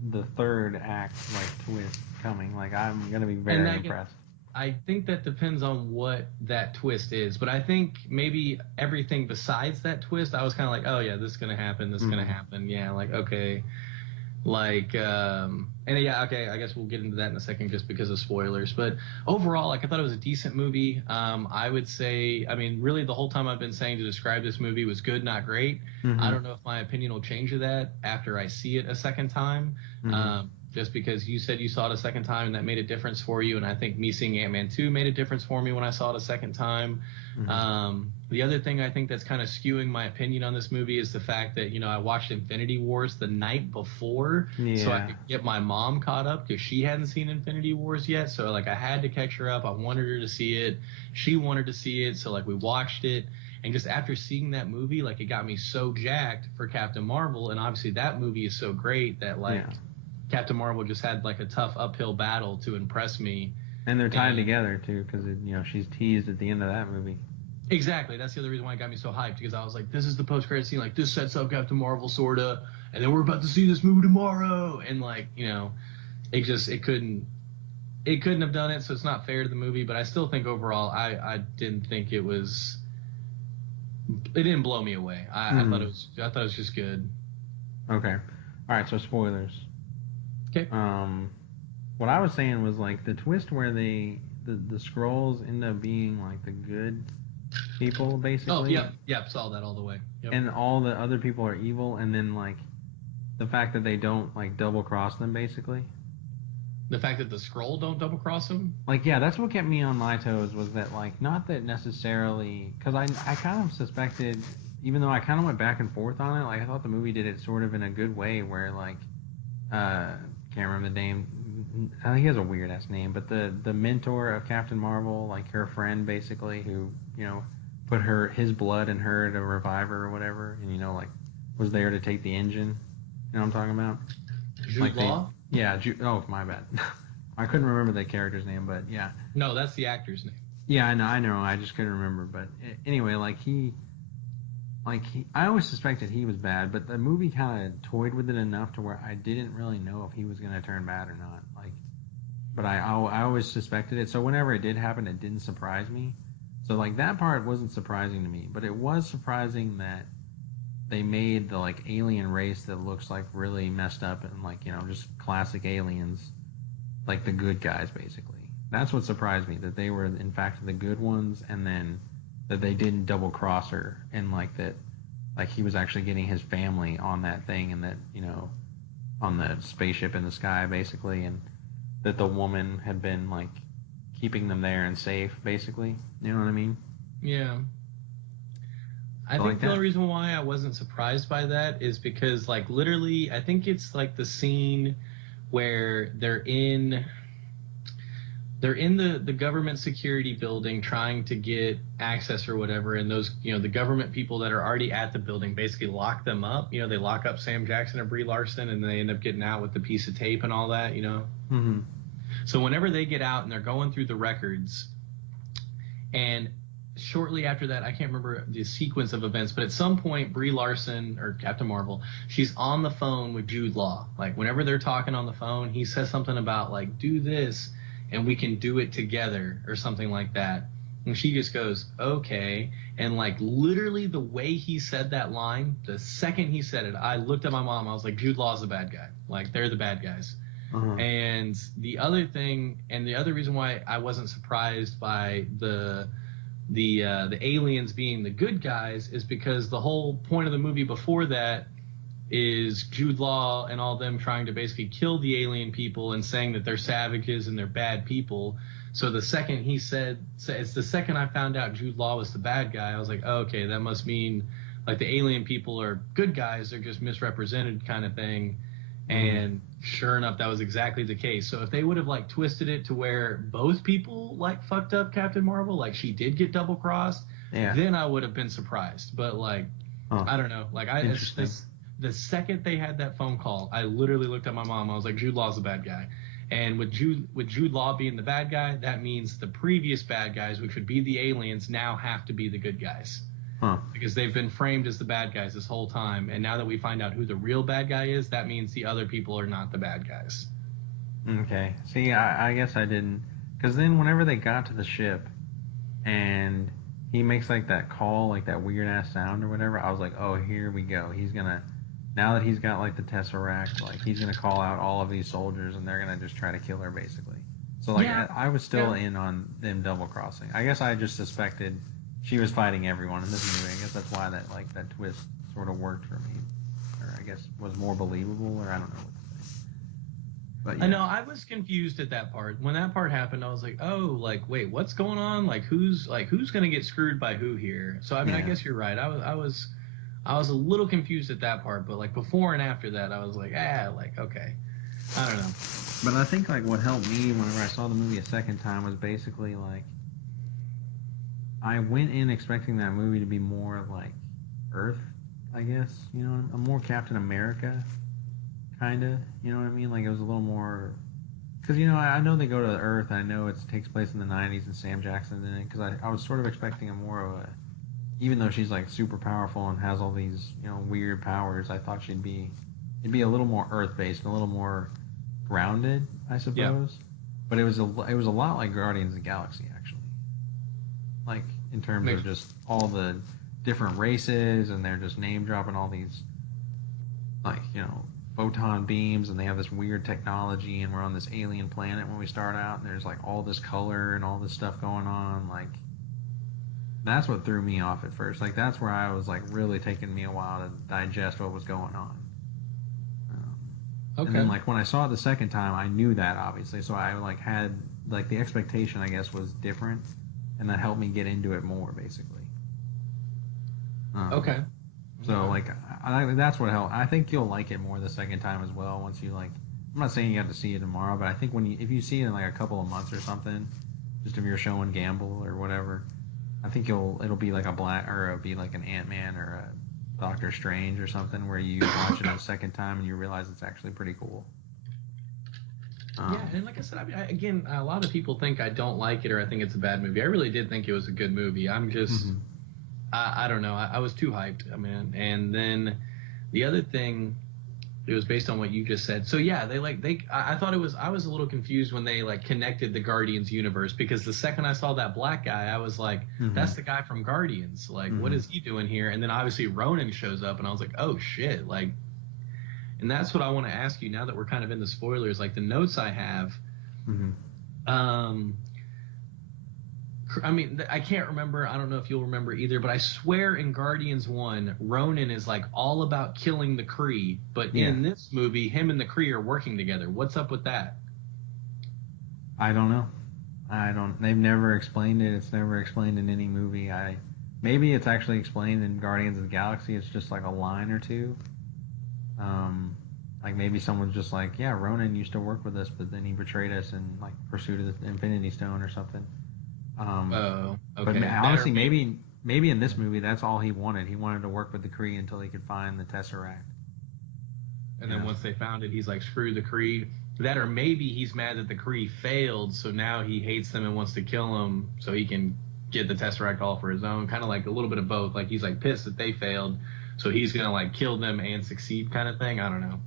the third act like twist coming. Like, I'm gonna be very impressed. I think that depends on what that twist is, but I think maybe everything besides that twist, I was kind of like, oh yeah, this is gonna happen, this is gonna happen. Yeah, like, okay. Like, and yeah, okay, I guess we'll get into that in a second just because of spoilers. But overall, like, I thought it was a decent movie. I would say, I mean, really the whole time I've been saying to describe this movie was good, not great. I don't know if my opinion will change to that after I see it a second time. Just because you said you saw it a second time and that made a difference for you. And I think me seeing Ant-Man 2 made a difference for me when I saw it a second time. The other thing I think that's kind of skewing my opinion on this movie is the fact that, I watched Infinity Wars the night before so I could get my mom caught up because she hadn't seen Infinity Wars yet. So, like, I had to catch her up. I wanted her to see it. She wanted to see it. So, like, we watched it. And just after seeing that movie, like, it got me so jacked for Captain Marvel. And obviously that movie is so great that, like, Captain Marvel just had, like, a tough uphill battle to impress me. And they're tied together, too, because, she's teased at the end of that movie. Exactly. That's the other reason why it got me so hyped, because I was like, this is the post-credit scene. Like, this sets up Captain Marvel, sort of. And then we're about to see this movie tomorrow. And, like, it couldn't have done it, so it's not fair to the movie. But I still think overall, I didn't think it was... It didn't blow me away. I thought it was just good. Okay. All right, so spoilers. Okay. What I was saying was, like, the twist where the Skrulls end up being, like, the good people, basically. Oh, yep, saw that all the way. Yep. And all the other people are evil, and then, like, the fact that they don't, like, double-cross them, basically. The fact that the Skrull don't double-cross them? Like, yeah, that's what kept me on my toes, was that, like, not that necessarily... Because I kind of suspected, even though I kind of went back and forth on it, like, I thought the movie did it sort of in a good way, where, like, can't remember the name. I think he has a weird ass name, but the mentor of Captain Marvel, like her friend basically, who put his blood in her to revive her or whatever, and like was there to take the engine. You know what I'm talking about? Jude Law? Yeah. Oh, my bad. I couldn't remember the character's name, but yeah. No, that's the actor's name. Yeah, I know. I just couldn't remember. But anyway, I always suspected he was bad, but the movie kind of toyed with it enough to where I didn't really know if he was going to turn bad or not. But I always suspected it. So whenever it did happen, it didn't surprise me. So that part wasn't surprising to me, but it was surprising that they made the alien race that looks really messed up and just classic aliens, like the good guys basically. That's what surprised me, that they were in fact the good ones, and then that they didn't double cross her, and that he was actually getting his family on that thing, and that on the spaceship in the sky basically, and that the woman had been keeping them there and safe basically. You know what I mean? Yeah. I think the only reason why I wasn't surprised by that is because literally I think it's the scene where they're in the government security building trying to get access or whatever, and those the government people that are already at the building basically lock them up. They lock up Sam Jackson and Brie Larson, and they end up getting out with the piece of tape and all that. Mm-hmm. So whenever they get out and they're going through the records, and shortly after that, I can't remember the sequence of events, but at some point Brie Larson, or Captain Marvel, she's on the phone with Jude Law. Whenever they're talking on the phone, he says something about do this and we can do it together or something like that. And she just goes, okay. And like literally the way he said that line, the second he said it, I looked at my mom. I was like, Jude Law's the bad guy. Like they're the bad guys. Uh-huh. And the other thing, and the other reason why I wasn't surprised by the aliens being the good guys is because the whole point of the movie before that is Jude Law and all them trying to basically kill the alien people and saying that they're savages and they're bad people. So the second he said, it's the second I found out Jude Law was the bad guy, I was like, oh, okay, that must mean like the alien people are good guys, they're just misrepresented kind of thing. And sure enough, that was exactly the case. So if they would have like twisted it to where both people like fucked up Captain Marvel, like she did get double crossed, then I would have been surprised. But like, I don't know. Like the second they had that phone call, I literally looked at my mom. I was like, Jude Law's the bad guy. And with Jude Law being the bad guy, that means the previous bad guys, which would be the aliens, now have to be the good guys. Because they've been framed as the bad guys this whole time. And now that we find out who the real bad guy is, that means the other people are not the bad guys. Okay. See, I guess I didn't. Because then whenever they got to the ship and he makes like that call, like that weird ass sound or whatever, I was like, oh, here we go. He's going to, now that he's got like the Tesseract, like he's going to call out all of these soldiers and they're going to just try to kill her basically. So like I was still in on them double crossing. I guess I just suspected she was fighting everyone in this movie. I guess that's why that twist sort of worked for me, or I guess was more believable, or I don't know what to say. But yeah. I know I was confused at that part. When that part happened, I was like, oh, like wait, what's going on? Like who's gonna get screwed by who here? So I mean, I guess you're right. I was a little confused at that part, but like before and after that, I was like, like okay, I don't know. But I think like what helped me whenever I saw the movie a second time was basically like, I went in expecting that movie to be more like Earth, I guess, you know, a more Captain America, kind of, you know what I mean? Like it was a little more, because, you know, I know they go to Earth, I know it takes place in the 90s and Sam Jackson's in it, because I was sort of expecting a more of a, even though she's like super powerful and has all these, you know, weird powers, I thought it'd be a little more Earth-based, and a little more grounded, I suppose. Yeah. But it was a lot like Guardians of the Galaxy, actually. Like, in terms of just all the different races, and they're just name dropping all these, like, you know, photon beams, and they have this weird technology, and we're on this alien planet when we start out, and there's like all this color and all this stuff going on. Like, that's what threw me off at first. Like, that's where I was like really taking me a while to digest what was going on. Okay. And then like when I saw it the second time, I knew that obviously, so I like had like the expectation, I guess, was different. And that helped me get into it more, basically. Okay. So, like, that's what helped. I think you'll like it more the second time as well. Once you, like, I'm not saying you have to see it tomorrow, but I think if you see it in, like, a couple of months or something, just if you're showing Gamble or whatever, I think it'll be like it'll be like an Ant-Man or a Doctor Strange or something, where you watch it a second time and you realize it's actually pretty cool. Yeah, and like I said, I mean, again, a lot of people think I don't like it or I think it's a bad movie. I really did think it was a good movie. I'm just, I don't know. I was too hyped. I mean, and then the other thing, it was based on what you just said. So yeah, I thought I was a little confused when they like connected the Guardians universe, because the second I saw that black guy, I was like, that's the guy from Guardians. Like, what is he doing here? And then obviously Ronan shows up, and I was like, oh shit, like. And that's what I want to ask you now that we're kind of in the spoilers. Like the notes I have, I mean, I can't remember. I don't know if you'll remember either, but I swear in Guardians 1, Ronan is like all about killing the Kree. But in this movie, him and the Kree are working together. What's up with that? I don't know. They've never explained it. It's never explained in any movie. Maybe it's actually explained in Guardians of the Galaxy. It's just like a line or two. Like maybe someone's just like, yeah, Ronan used to work with us, but then he betrayed us in like pursuit of the Infinity Stone or something. Okay. But honestly, maybe in this movie, that's all he wanted. He wanted to work with the Kree until he could find the Tesseract. And then once they found it, he's like, screw the Kree. That, or maybe he's mad that the Kree failed, so now he hates them and wants to kill them so he can get the Tesseract all for his own. Kind of like a little bit of both. Like he's like pissed that they failed, so he's gonna like kill them and succeed, kind of thing. I don't know.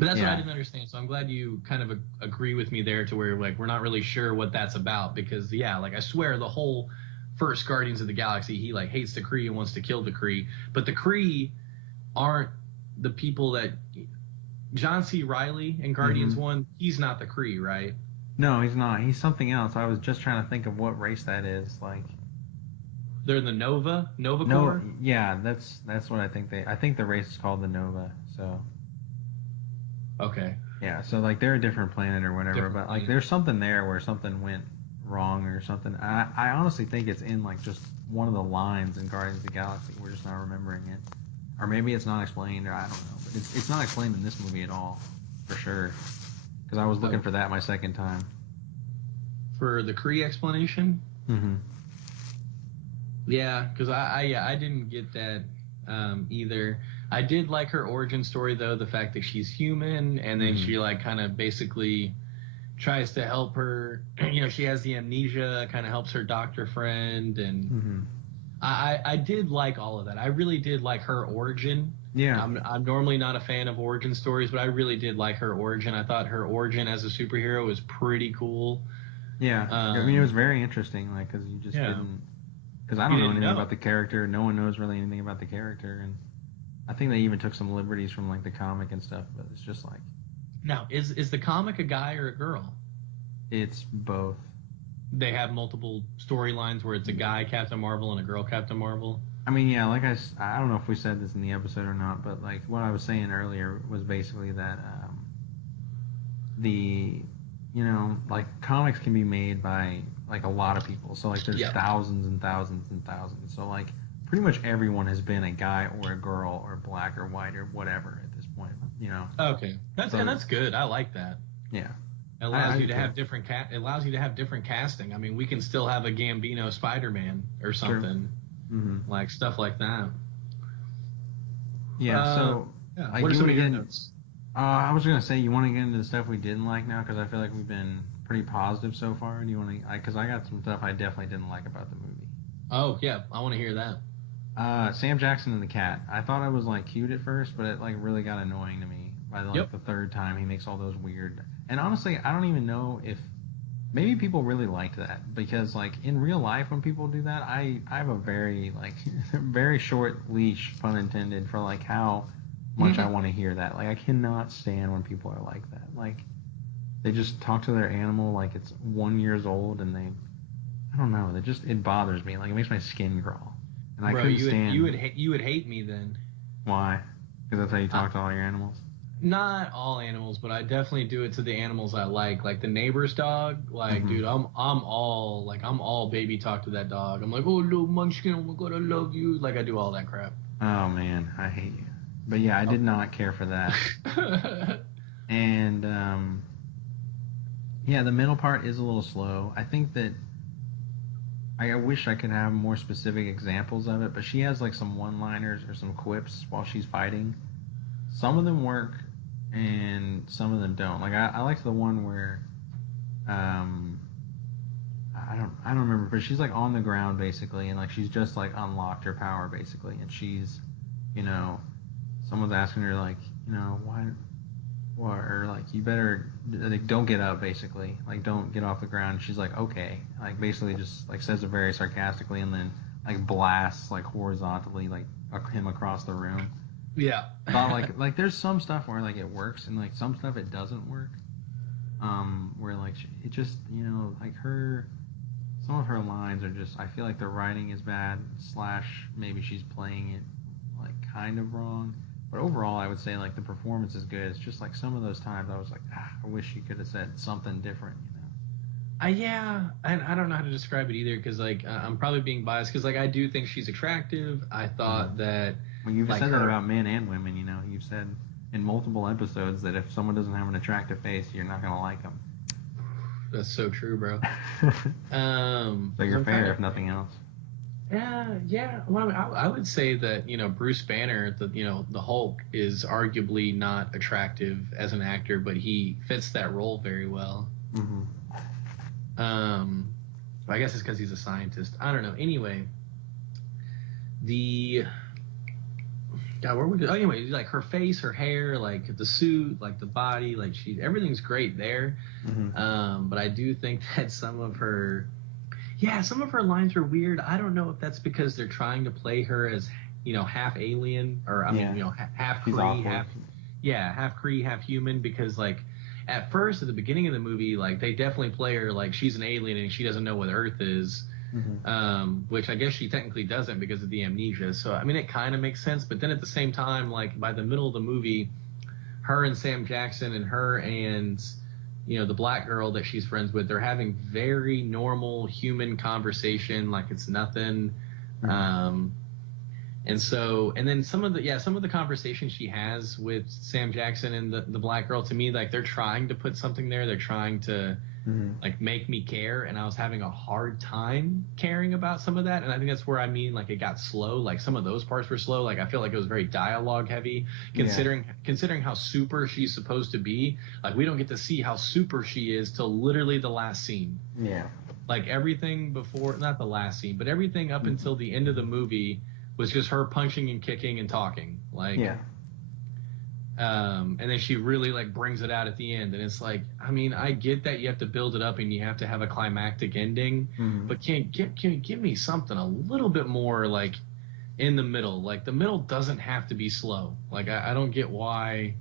But that's what I Yeah. didn't understand. So I'm glad you kind of agree with me there, to where like we're not really sure what that's about, because yeah, like I swear the whole first Guardians of the Galaxy, he like hates the Kree and wants to kill the Kree, but the Kree aren't the people that John C. Riley in Guardians Mhm. 1. He's not the Kree, right? No, he's not. He's something else. I was just trying to think of what race that is. Like, They're the Nova no, Corps. yeah, that's what I think I think the race is called the Nova. So Okay. yeah, so like they're a different planet or whatever, Different but like planet. there's something there where something went wrong or something. I honestly think it's in like just one of the lines in Guardians of the Galaxy. We're just not remembering it, or maybe it's not explained, or I don't know. But it's not explained in this movie at all, for sure. Because I was looking Oh. for that my second time. For the Kree explanation. Mm-hmm. Yeah, because I didn't get that either. I did like her origin story, though, the fact that she's human, and then Mhm. she like kind of basically tries to help her. You know, she has the amnesia, kind of helps her doctor friend, and Mm-hmm. I did like all of that. I really did like her origin. Yeah. I'm normally not a fan of origin stories, but I really did like her origin. I thought her origin as a superhero was pretty cool. Yeah. I mean, it was very interesting, like, because you just Yeah. didn't. Because I You don't know didn't anything know. about the character. No one knows really anything about the character, and I think they even took some liberties from like the comic and stuff. But it's just like Now, is the comic a guy or a girl? it's both. They have multiple storylines where it's a guy Captain Marvel and a girl Captain Marvel. I mean, yeah, like I don't know if we said this in the episode or not, but like what I was saying earlier was basically that the like comics can be made by like a lot of people. So like there's Yeah. thousands and thousands and thousands. So like pretty much everyone has been a guy or a girl or black or white or whatever at this point. Okay, that's good. I like that. Yeah. It allows I you do to too. have different it allows you to have different casting. I mean, we can still have a Gambino Spider-Man or something, Mm-hmm. like stuff like that. Yeah. Uh, So Yeah. like What are you some want of to your get in, notes? I was gonna say you want to get into the stuff we didn't like now because I feel like we've been pretty positive so far. Do you want to? Because I got some stuff I definitely didn't like about the movie. Oh yeah, I want to hear that. Sam Jackson and the cat. I thought it was like cute at first, but it like really got annoying to me by like Yep. the third time he makes all those weird. And honestly, I don't even know if maybe people really liked that because like in real life when people do that, I have a very like very short leash, pun intended, for like how much I want to hear that. Like I cannot stand when people are like that. Like they just talk to their animal like it's 1 year old and they I don't know. It bothers me. Like it makes my skin crawl. And I Bro, couldn't stand. you would hate me then. Why? Because that's how you talk to all your animals. Not all animals, but I definitely do it to the animals I like the neighbor's dog. Like, Mhm. dude, I'm all baby talk to that dog. I'm like, oh little munchkin, oh my god, I love you. Like I do all that crap. Oh man, I hate you. But yeah, I did not care for that. And yeah, the middle part is a little slow. I think that I wish I could have more specific examples of it, but she has like some one-liners or some quips while she's fighting. Some of them work, and some of them don't. Like I liked the one where, I don't remember, but she's like on the ground basically, and like she's just like unlocked her power basically, and she's, you know, someone's asking her like, why, or like you better like don't get up basically, like don't get off the ground. She's like okay, like basically just like says it very sarcastically, and then like blasts like horizontally like him across the room. Yeah. Thought like there's some stuff where like it works and like some stuff it doesn't work. Where like it just like some of her lines are just I feel like the writing is bad / maybe she's playing it like kind of wrong. But overall, I would say like the performance is good. It's just like some of those times I was like, I wish you could have said something different. Yeah, I don't know how to describe it either because like I'm probably being biased because like I do think she's attractive. I thought that Well, you've like said that her- about men and women. You've said in multiple episodes that if someone doesn't have an attractive face, you're not gonna like them. That's so true, bro. So you're I'm fair kinda- if nothing else. Yeah. Well, I mean, I would say that Bruce Banner, the Hulk, is arguably not attractive as an actor, but he fits that role very well. Mm-hmm. I guess it's because he's a scientist. I don't know. Anyway, the God, where would it? Oh, anyway, like her face, her hair, like the suit, like the body, like everything's great there. But I do think that some of her lines are weird. I don't know if that's because they're trying to play her as, half alien, or I mean, half She's Kree, awkward. half Kree, half human. Because like at first, at the beginning of the movie, like they definitely play her like she's an alien and she doesn't know what Earth is. Which I guess she technically doesn't because of the amnesia. So I mean, it kind of makes sense. But then at the same time, like by the middle of the movie, her and Sam Jackson and her and the black girl that she's friends with, they're having very normal human conversation, like it's nothing. And then some of the conversations she has with Sam Jackson and the black girl, to me, like they're trying to put something there. They're trying to like make me care, and I was having a hard time caring about some of that. And I think that's where like it got slow. Like some of those parts were slow. Like I feel like it was very dialogue heavy, considering how super she's supposed to be. Like we don't get to see how super she is till literally the last scene. Yeah. Like everything before, not the last scene, but everything up until the end of the movie was just her punching and kicking and talking. Like, and then she really like brings it out at the end, and it's like, I mean, I get that you have to build it up and you have to have a climactic ending, but can you give me something a little bit more like in the middle? Like the middle doesn't have to be slow. Like I don't get why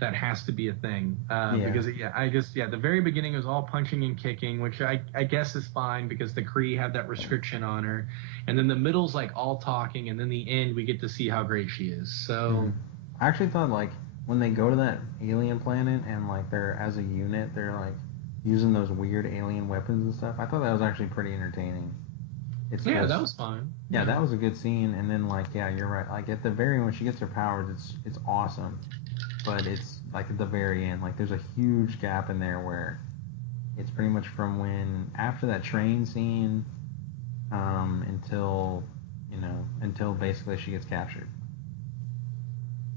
that has to be a thing. Because the very beginning was all punching and kicking, which I guess is fine because the Kree have that restriction on her, and then the middle's like all talking, and then the end we get to see how great she is. So I actually thought like when they go to that alien planet and like they're as a unit, they're like using those weird alien weapons and stuff. I thought that was actually pretty entertaining. That was fun. Yeah, that was a good scene. And then like you're right. Like at the very end when she gets her powers, it's awesome. But it's like at the very end, like there's a huge gap in there where it's pretty much from when after that train scene until basically she gets captured.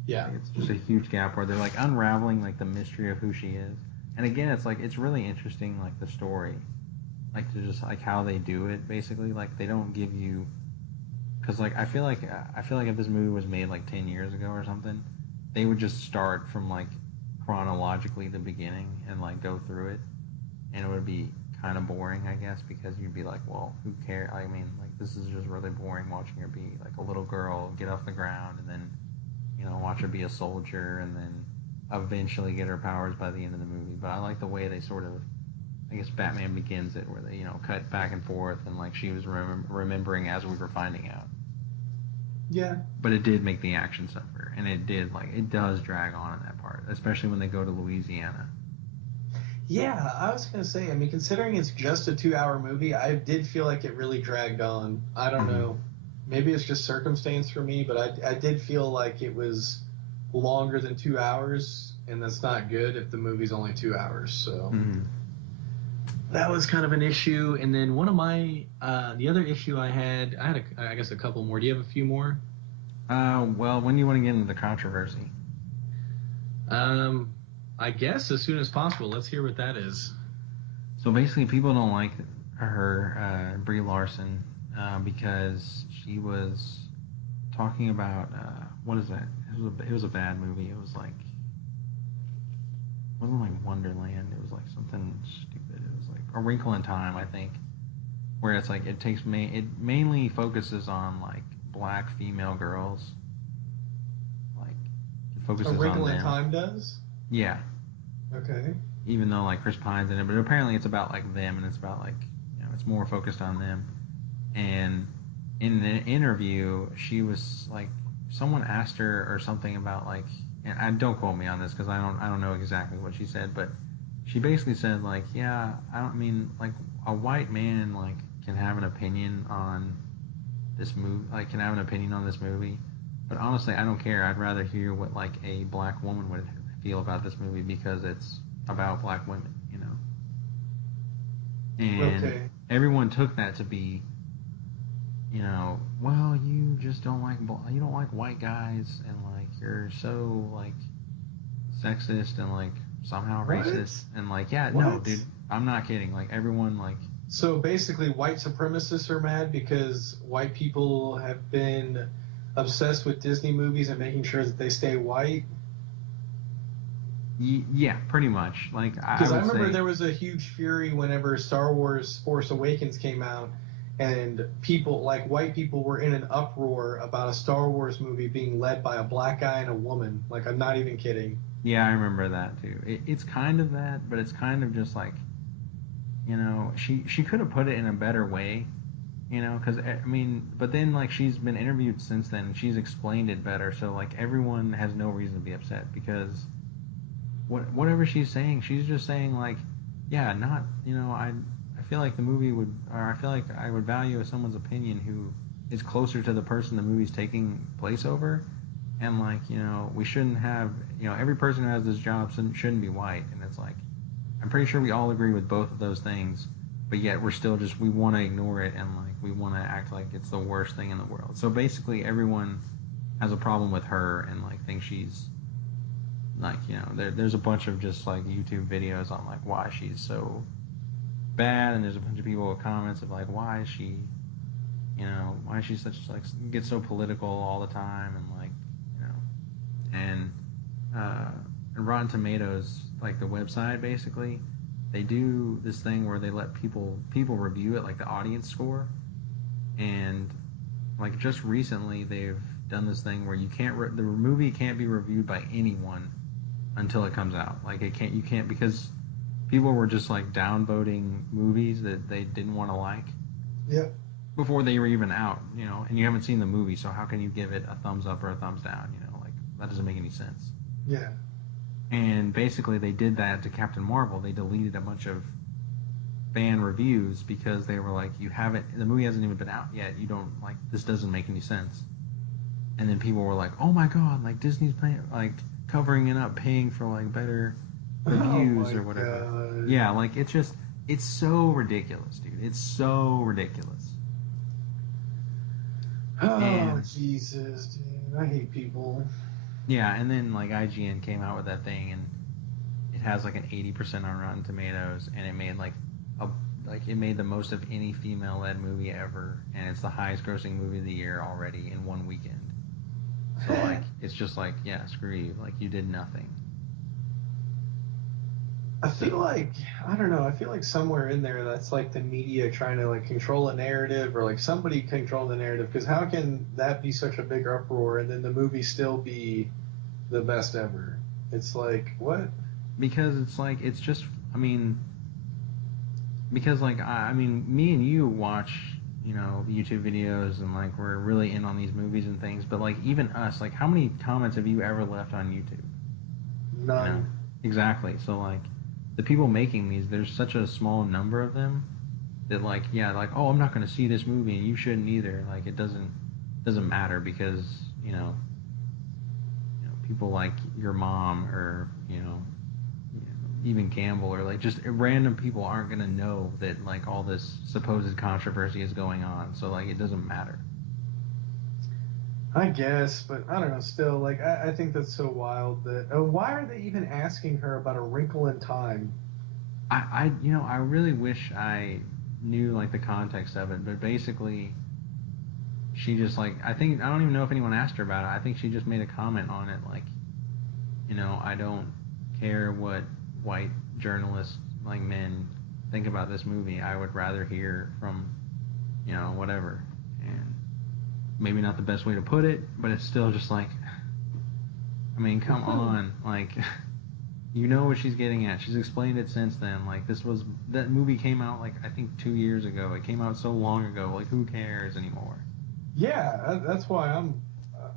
Yeah. Like, it's just a huge gap where they're like unraveling like the mystery of who she is. And again, it's like it's really interesting, like the story, like to just like how they do it. Basically, like they don't give you, because like I feel like if this movie was made like 10 years ago or something, they would just start from like chronologically the beginning and like go through it, and it would be kind of boring, I guess, because you'd be like, well, who cares? I mean, like this is just really boring watching her be like a little girl get off the ground and then watch her be a soldier and then eventually get her powers by the end of the movie. But I like the way they sort of, I guess Batman Begins it, where they cut back and forth and like she was remembering as we were finding out. Yeah. But it did make the action suffer, and it does drag on in that part, especially when they go to Louisiana. Yeah, I was going to say, I mean, considering it's just a 2-hour movie, I did feel like it really dragged on. I don't know. Maybe it's just circumstance for me, but I did feel like it was longer than 2 hours, and that's not good if the movie's only 2 hours. So that was kind of an issue. And then one of my the other issue I had I guess a couple more. Do you have a few more? Well, when do you want to get into the controversy? I guess as soon as possible. Let's hear what that is. So basically, people don't like her, Brie Larson, because she was talking about what is that? It was a bad movie. It was like, it wasn't like Wonderland. It was like something stupid. It was like A Wrinkle in Time, I think, where it's like it mainly focuses on like black female girls. Like it focuses on them. A Wrinkle in Time does? Yeah. Okay. Even though like Chris Pine's in it, but apparently it's about like them, and it's about like it's more focused on them. And in an interview, she was like, someone asked her or something about like, and I don't quote me on this because I don't know exactly what she said, but she basically said like, yeah, I don't mean like a white man like can have an opinion on this movie, but honestly, I don't care. I'd rather hear what like a black woman would feel about this movie because it's about black women, And everyone took that to be, well, you just don't like white guys, and like you're so like sexist and like somehow racist, and like no, dude, I'm not kidding. Like everyone like. So basically, white supremacists are mad because white people have been obsessed with Disney movies and making sure that they stay white. Yeah, pretty much. Like Because I would remember say, there was a huge fury whenever Star Wars Force Awakens came out, and people, like white people, were in an uproar about a Star Wars movie being led by a black guy and a woman. Like, I'm not even kidding. yeah, I remember that too. It's kind of that, but it's kind of just like, she could have put it in a better way, because I mean, but then like she's been interviewed since then and she's explained it better, so like everyone has no reason to be upset because whatever she's saying, she's just saying like, yeah, not I feel like the movie would, or I feel like I would value someone's opinion who is closer to the person the movie's taking place over, and like we shouldn't have every person who has this job shouldn't be white, and it's like I'm pretty sure we all agree with both of those things, but yet we're still just we want to ignore it and like we want to act like it's the worst thing in the world. So basically, everyone has a problem with her and like thinks she's like there's a bunch of just like YouTube videos on like why she's so bad, and there's a bunch of people with comments of like why is she why is she such like get so political all the time, and like and Rotten Tomatoes, like the website, basically they do this thing where they let people review it, like the audience score, and like just recently they've done this thing where you can't the movie can't be reviewed by anyone until it comes out. Like you can't because people were just like downvoting movies that they didn't want to like. Yep. Before they were even out, and you haven't seen the movie, so how can you give it a thumbs up or a thumbs down? Like that doesn't make any sense. Yeah. And basically, they did that to Captain Marvel. They deleted a bunch of fan reviews because they were like, the movie hasn't even been out yet. You don't like this doesn't make any sense. And then people were like, oh my god, like Disney's paying, like covering it up, paying for like better reviews or whatever. God. Yeah, like it's so ridiculous, dude. It's so ridiculous. Oh, And- Jesus, dude. I hate people. Yeah, and then like IGN came out with that thing, and it has like an 80% on Rotten Tomatoes, and it made it made the most of any female-led movie ever, and it's the highest-grossing movie of the year already in one weekend. So like, it's just like, yeah, screw you, like you did nothing. I feel like somewhere in there that's like the media trying to like control a narrative, or like somebody control the narrative, because how can that be such a big uproar and then the movie still be the best ever? It's like, what? Because it's like, it's just, I mean, because like I mean, me and you watch YouTube videos, and like we're really in on these movies and things, but like even us, like how many comments have you ever left on YouTube? None. Exactly. So like the people making these, there's such a small number of them that like, yeah, like, oh, I'm not going to see this movie and you shouldn't either. Like it doesn't matter because people like your mom or even Campbell, or like just random people aren't going to know that like all this supposed controversy is going on. So like it doesn't matter. I guess, but I don't know. Still, like, I think that's so wild that. Why are they even asking her about A Wrinkle in Time? I really wish I knew like the context of it, but basically, she just like I don't even know if anyone asked her about it. I think she just made a comment on it, like, I don't care what white journalists, like men, think about this movie. I would rather hear from, whatever. And maybe not the best way to put it, but it's still just like, I mean, come on, like, what she's getting at. She's explained it since then. Like, that movie came out like I think 2 years ago. It came out so long ago. Like, who cares anymore? Yeah, that's why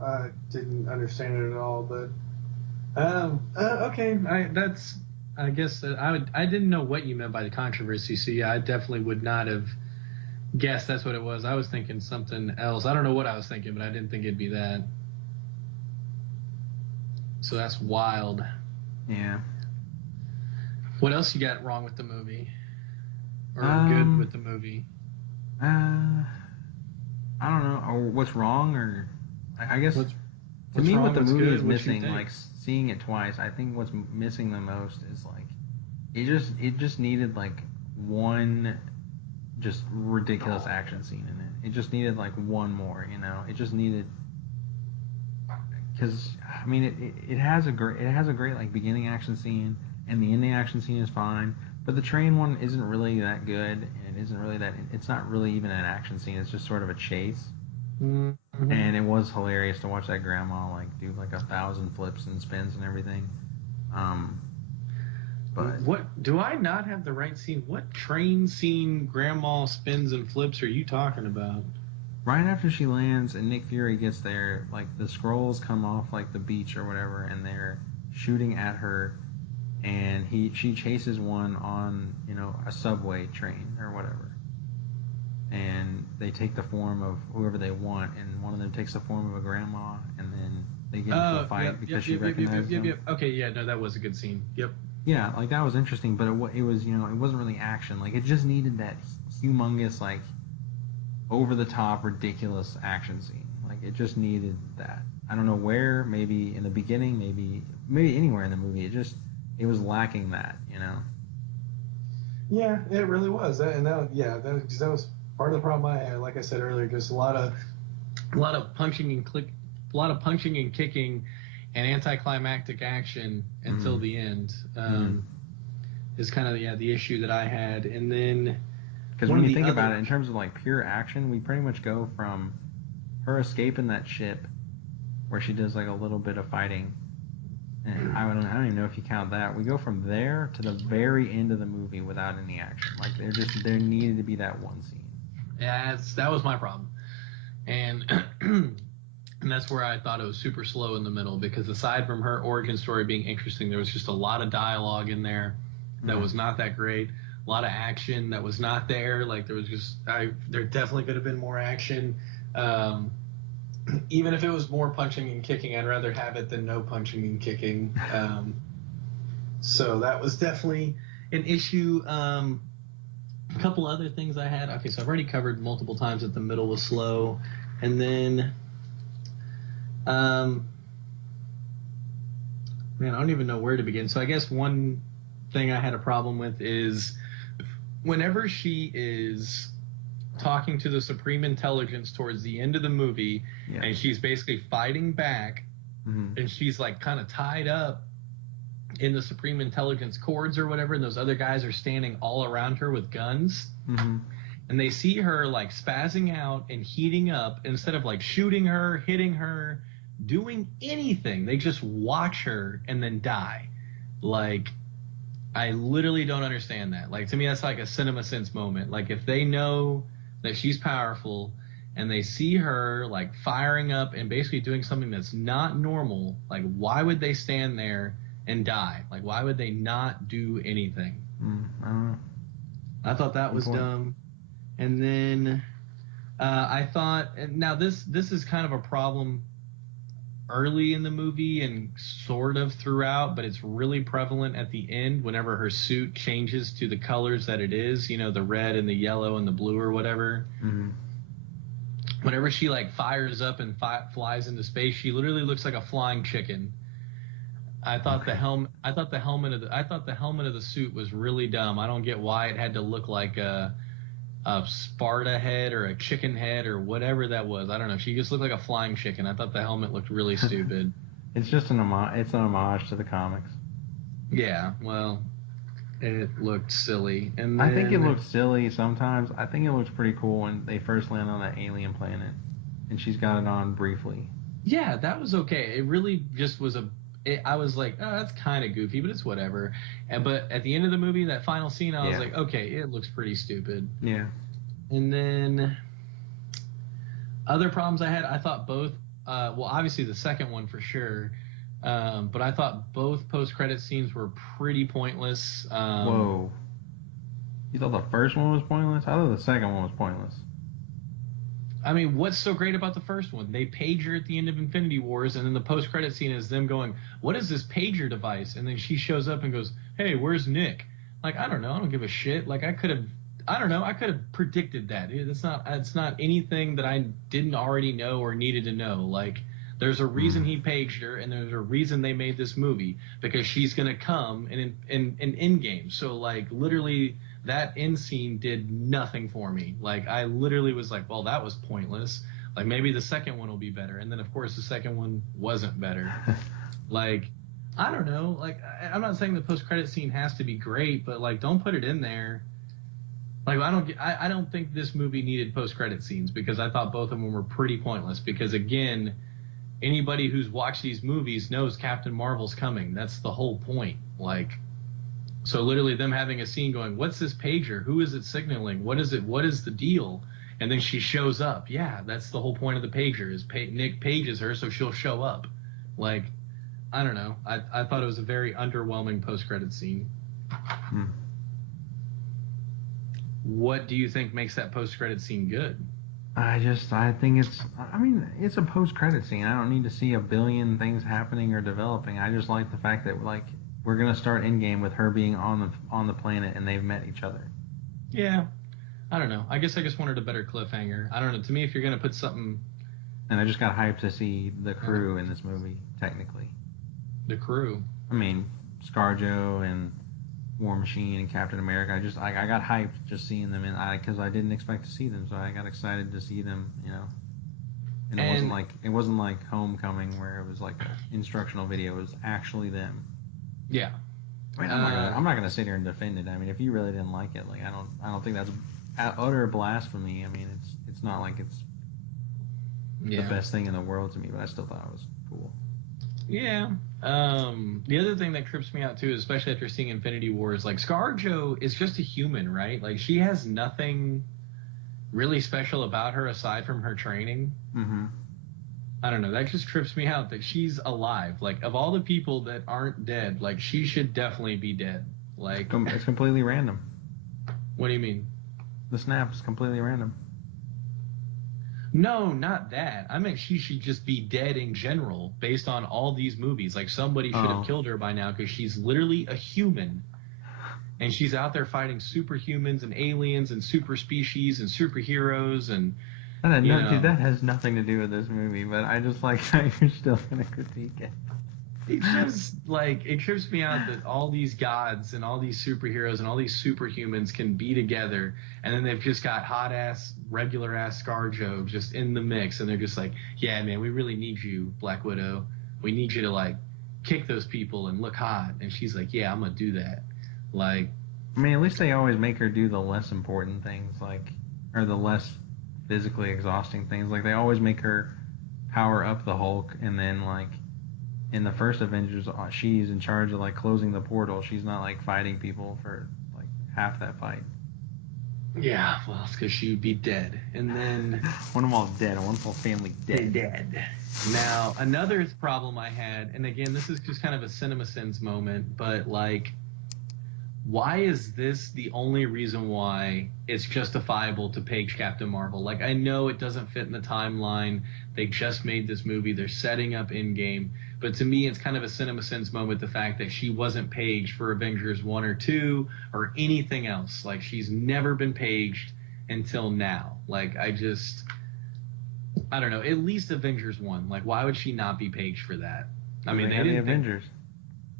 I didn't understand it at all. But okay, I guess that I didn't know what you meant by the controversy. So yeah, I definitely would not have guessed that's what it was. I was thinking something else. I don't know what I was thinking, but I didn't think it'd be that. So that's wild. Yeah. What else you got wrong with the movie? Or good with the movie? I don't know. Or what's wrong, or I guess to me wrong, what the what's movie good, is what you missing, think? like seeing it twice, I think what's missing the most is like it just needed like one just ridiculous action scene in it. It just needed like one more, It just needed because I mean it has a great like beginning action scene, and the ending action scene is fine, but the train one isn't really that good, and it isn't really that, it's not really even an action scene, it's just sort of a chase. Mm-hmm. And it was hilarious to watch that grandma like do like 1,000 flips and spins and everything. But What do I not have the right scene? What train scene grandma spins and flips are you talking about? right after she lands and Nick Fury gets there, like the scrolls come off like the beach or whatever, and they're shooting at her, and she chases one on a subway train or whatever, and they take the form of whoever they want, and one of them takes the form of a grandma, and then they get into a fight because she recognizes them. Okay, yeah, no, that was a good scene. Yep. Yeah, like that was interesting, but it was it wasn't really action. Like it just needed that humongous like over the top ridiculous action scene. Like it just needed that. I don't know where, maybe in the beginning, maybe anywhere in the movie. It was lacking that. Yeah, it really was. That was part of the problem I had. Like I said earlier, just a lot of punching and kicking and anticlimactic action until the end is kind of the issue that I had. And then because when you think about it in terms of like pure action, we pretty much go from her escaping that ship where she does like a little bit of fighting, and I don't even know if you count that. We go from there to the very end of the movie without any action. Like there needed to be that one scene. Yeah, that was my problem. And and that's where I thought it was super slow in the middle, because aside from her origin story being interesting, there was just a lot of dialogue in there that was not that great. A lot of action that was not there. Like there definitely could have been more action. Even if it was more punching and kicking, I'd rather have it than no punching and kicking. So that was definitely an issue. A couple other things I had. Okay, so I've already covered multiple times that the middle was slow. And then man, I don't even know where to begin. So I guess one thing I had a problem with is whenever she is talking to the Supreme Intelligence towards the end of the movie, and she's basically fighting back, and she's like kind of tied up in the Supreme Intelligence cords or whatever, and those other guys are standing all around her with guns. And they see her like spazzing out and heating up. Instead of like shooting her, hitting her, doing anything, they just watch her and then die. Like, I literally don't understand that. Like, to me, that's like a CinemaSins moment. Like, if they know that she's powerful and they see her like firing up and basically doing something that's not normal, like, why would they stand there and die? Like, why would they not do anything? I don't know. I thought that was dumb. And then I thought, and now this is kind of a problem early in the movie and sort of throughout, but it's really prevalent at the end whenever her suit changes to the colors that it is, the red and the yellow and the blue or whatever. Whenever she like fires up and flies into space, she literally looks like a flying chicken. I thought the helmet of the suit was really dumb. I don't get why it had to look like a Sparta head or a chicken head or whatever that was. I don't know. She just looked like a flying chicken. I thought the helmet looked really stupid. It's just an homage to the comics. Yeah, well, it looked silly. And then, I think it looked silly sometimes. I think it looks pretty cool when they first land on that alien planet and she's got it on briefly. Yeah, that was okay. It really just was I was like, oh, that's kind of goofy, but it's whatever. But at the end of the movie, that final scene, I was like, okay, it looks pretty stupid. Yeah. And then other problems I had, I thought both, obviously the second one for sure, but I thought both post-credit scenes were pretty pointless. Whoa. You thought the first one was pointless? I thought the second one was pointless. I mean, what's so great about the first one? They pager at the end of Infinity Wars, and then the post-credit scene is them going, what is this pager device? And then she shows up and goes, hey, where's Nick? Like, I don't know. I don't give a shit. Like, I could have predicted that. It's not anything that I didn't already know or needed to know. Like, there's a reason he paged her, and there's a reason they made this movie, because she's going to come in Endgame. So, like, literally, that end scene did nothing for me. Like, I literally was like, well, that was pointless. Like maybe the second one will be better, and then of course the second one wasn't better. Like, I don't know. Like, I'm not saying the post-credit scene has to be great, but like, don't put it in there. Like, I don't think this movie needed post-credit scenes because I thought both of them were pretty pointless. Because again, anybody who's watched these movies knows Captain Marvel's coming. That's the whole point. Like, so literally them having a scene going, "What's this pager? Who is it signaling? What is it? What is the deal?" And then she shows up. Yeah, that's the whole point of the pager is Nick pages her so she'll show up. Like, I don't know. I thought it was a very underwhelming post-credit scene. What do you think makes that post-credit scene good? I think it's a post-credit scene. I don't need to see a billion things happening or developing. I just like the fact that like we're gonna start Endgame with her being on the planet and they've met each other. Yeah, I don't know. I guess I just wanted a better cliffhanger. I don't know. To me, if you're gonna put something, and I just got hyped to see the crew in this movie. Technically, the crew. I mean, ScarJo and War Machine and Captain America. I got hyped just seeing them because I didn't expect to see them, so I got excited to see them. You know, and it wasn't like Homecoming where it was like an instructional video. It was actually them. Yeah. I mean, I'm not gonna sit here and defend it. I mean, if you really didn't like it, like I don't think that's utter blasphemy. I mean, it's not like it's the best thing in the world to me, but I still thought it was cool. Yeah. The other thing that trips me out too, especially after seeing Infinity War, is like ScarJo is just a human, right? Like she has nothing really special about her aside from her training. Mm-hmm. I don't know. That just trips me out that she's alive. Like of all the people that aren't dead, like she should definitely be dead. Like it's completely random. What do you mean? The snap is completely random. No, not that. I meant she should just be dead in general based on all these movies. Like somebody should have killed her by now because she's literally a human. And she's out there fighting superhumans and aliens and super species and superheroes and dude, that has nothing to do with this movie, but I just like how you're still gonna critique it. It's just like it trips me out that all these gods and all these superheroes and all these superhumans can be together, and then they've just got hot ass, regular ass ScarJo just in the mix, and they're just like, yeah, man, we really need you, Black Widow. We need you to like kick those people and look hot. And she's like, yeah, I'm gonna do that. Like, I mean, at least they always make her do the less important things, like, or the less physically exhausting things. Like they always make her power up the Hulk, and then like in the first Avengers, she's in charge of like closing the portal. She's not like fighting people for like half that fight. Yeah, well, it's because she would be dead, and then want them all dead. I want the whole family dead. Now another problem I had, and again, this is just kind of a CinemaSins moment, but like, why is this the only reason why it's justifiable to page Captain Marvel? Like, I know it doesn't fit in the timeline. They just made this movie. They're setting up Endgame. But to me, it's kind of a CinemaSins moment, the fact that she wasn't paged for Avengers 1 or 2 or anything else. Like, she's never been paged until now. Like, I don't know. At least Avengers 1. Like, why would she not be paged for that? I mean, they didn't the Avengers.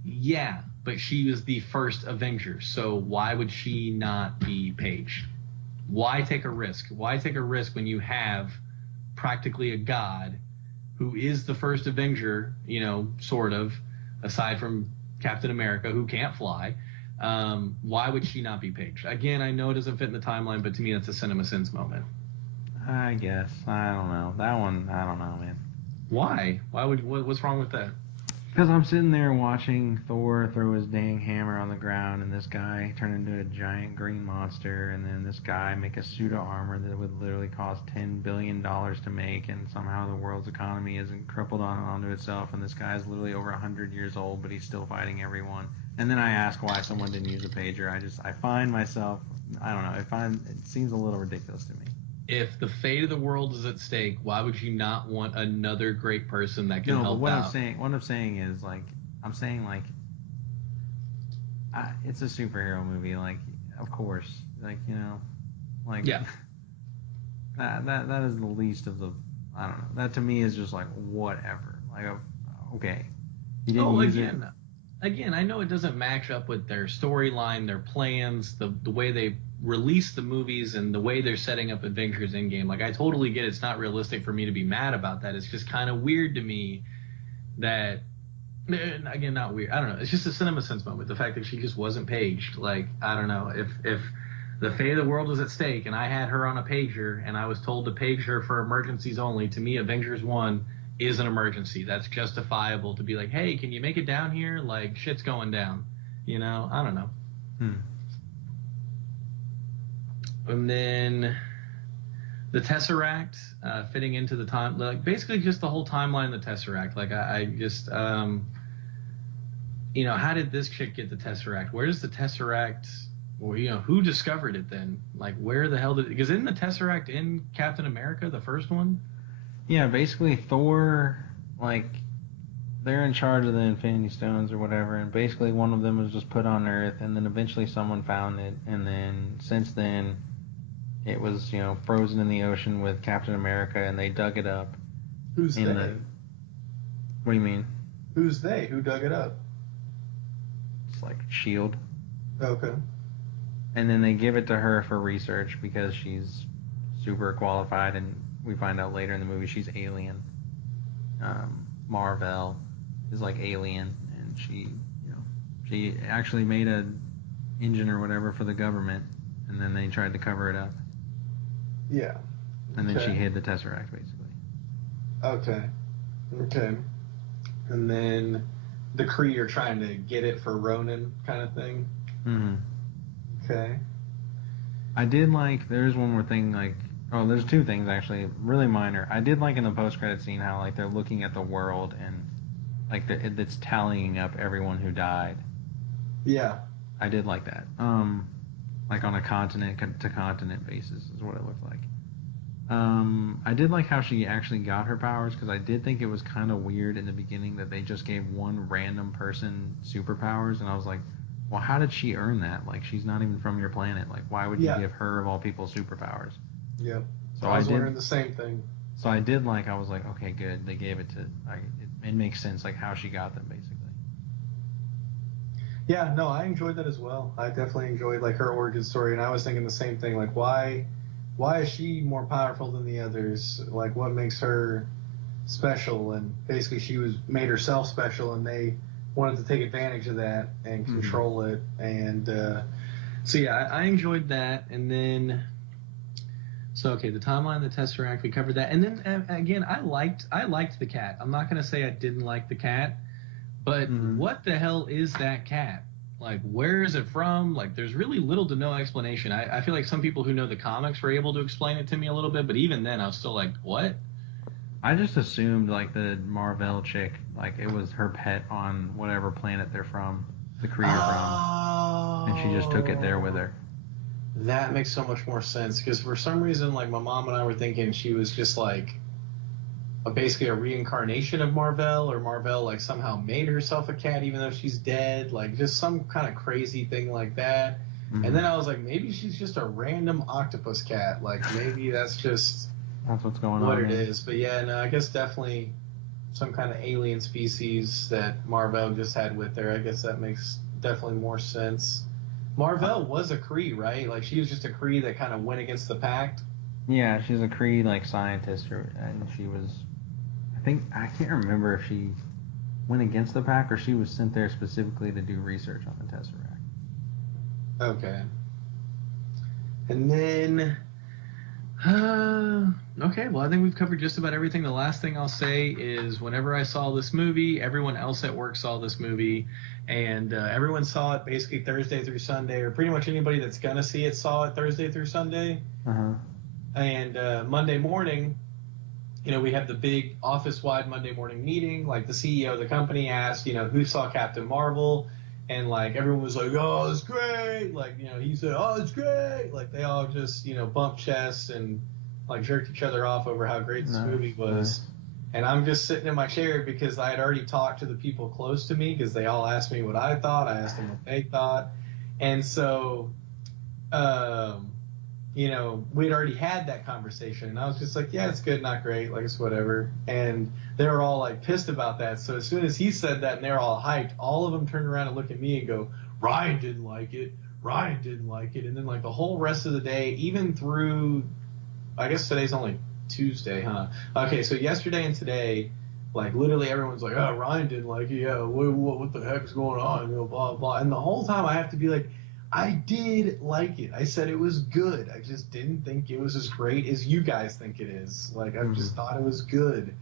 Yeah, but she was the first Avenger, so why would she not be paged? Why take a risk? Why take a risk when you have practically a god who is the first Avenger, you know, sort of, aside from Captain America, who can't fly? Why would she not be paged? Again, I know it doesn't fit in the timeline, but to me, that's a CinemaSins moment. I guess. I don't know. That one, I don't know, man. Why? What's wrong with that? Because I'm sitting there watching Thor throw his dang hammer on the ground, and this guy turn into a giant green monster, and then this guy make a suit of armor that would literally cost $10 billion to make, and somehow the world's economy isn't crippled onto itself, and this guy's literally over 100 years old, but he's still fighting everyone. And then I ask why someone didn't use a pager. I find myself, I don't know, it seems a little ridiculous to me. If the fate of the world is at stake, why would you not want another great person that can help what out? What I'm saying is, like, it's a superhero movie, like, of course, like, you know, like, yeah, that is the least of the, I don't know, that to me is just like, whatever, like, okay, you didn't use it. Again, I know it doesn't match up with their storyline, their plans, the way they release the movies and the way they're setting up Avengers Endgame. Like, I totally get it's not realistic for me to be mad about that. It's just kind of weird to me that, again, not weird. I don't know. It's just a cinema sense moment. The fact that she just wasn't paged. Like, I don't know. If the fate of the world was at stake and I had her on a pager and I was told to page her for emergencies only, to me, Avengers 1 is an emergency. That's justifiable to be like, hey, can you make it down here? Like, shit's going down. You know? I don't know. And then the Tesseract fitting into the time, like basically just the whole timeline of the Tesseract. Like, I just, you know, how did this chick get the Tesseract? Where does the Tesseract, or, you know, who discovered it then? Like, where the hell did, because isn't the Tesseract in Captain America, the first one? Yeah, basically Thor, like, they're in charge of the Infinity Stones or whatever, and basically one of them was just put on Earth, and then eventually someone found it, and then since then it was, you know, frozen in the ocean with Captain America, and they dug it up. Who's they? What do you mean? Who's they? Who dug it up? It's like S.H.I.E.L.D. Okay. And then they give it to her for research because she's super qualified, and we find out later in the movie she's alien. Mar-Vell is like alien, and she actually made a engine or whatever for the government, and then they tried to cover it up. Yeah. And then she hid the Tesseract, basically. Okay. And then the Kree are trying to get it for Ronan, kind of thing. Mm-hmm. Okay. I did like, there's one more thing, like, oh, there's two things actually, really minor. I did like in the post-credit scene how, like, they're looking at the world and, like, it's tallying up everyone who died. Yeah. I did like that. Like on a continent to continent basis is what it looked like. I did like how she actually got her powers, because I did think it was kind of weird in the beginning that they just gave one random person superpowers, and I was like, well, how did she earn that? Like, she's not even from your planet. Like, why would you give her, of all people, superpowers? Yep. So I was wondering the same thing. So I did like, I was like, okay, good. They gave it to, it makes sense, like, how she got them, basically. Yeah, no, I enjoyed that as well. I definitely enjoyed, like, her origin story, and I was thinking the same thing. Like, why is she more powerful than the others? Like, what makes her special? And basically, she made herself special, and they wanted to take advantage of that and control it. And so yeah, I enjoyed that. And then, so okay, the timeline, the Tesseract, we covered that. And then again, I liked the cat. I'm not gonna say I didn't like the cat. But what the hell is that cat? Like, where is it from? Like, there's really little to no explanation. I feel like some people who know the comics were able to explain it to me a little bit, but even then, I was still like, what? I just assumed, like, the Mar-Vell chick, like, it was her pet on whatever planet they're from, the Kree are from, and she just took it there with her. That makes so much more sense, because for some reason, like, my mom and I were thinking she was just, like, basically a reincarnation of Mar-Vell, or Mar-Vell, like, somehow made herself a cat even though she's dead, like, just some kind of crazy thing like that. And then I was like, maybe she's just a random octopus cat, like, maybe that's just what's going on. What it is. But yeah, no, I guess definitely some kind of alien species that Mar-Vell just had with her. I guess that makes definitely more sense. Mar-Vell was a Kree, right? Like, she was just a Kree that kind of went against the pact. Yeah, she's a Kree, like, scientist, and she was, I can't remember if she went against the pack or she was sent there specifically to do research on the Tesseract. Okay. And then, okay, well, I think we've covered just about everything. The last thing I'll say is, whenever I saw this movie, everyone else at work saw this movie, and everyone saw it basically Thursday through Sunday, or pretty much anybody that's gonna see it saw it Thursday through Sunday. And Monday morning, you know, we have the big office-wide Monday morning meeting. Like, the CEO of the company asked, you know, who saw Captain Marvel, and, like, everyone was like, oh, it's great. Like, you know, he said, oh, it's great. Like, they all just, you know, bumped chests and, like, jerked each other off over how great this movie was. And I'm just sitting in my chair because I had already talked to the people close to me, because they all asked me what I thought. I asked them what they thought. And so, you know, we'd already had that conversation, and I was just like, yeah, it's good, not great, like, it's whatever. And they were all, like, pissed about that. So as soon as he said that and they're all hyped, all of them turned around and looked at me and go, Ryan didn't like it. Ryan didn't like it, and then like the whole rest of the day, even through, I guess today's only Tuesday, huh? Okay, so yesterday and today, like literally everyone's like, oh, Ryan didn't like it. Yeah, what the heck's going on? You know, blah blah. And the whole time I have to be like, I did like it. I said it was good. I just didn't think it was as great as you guys think it is. Like I just thought it was good.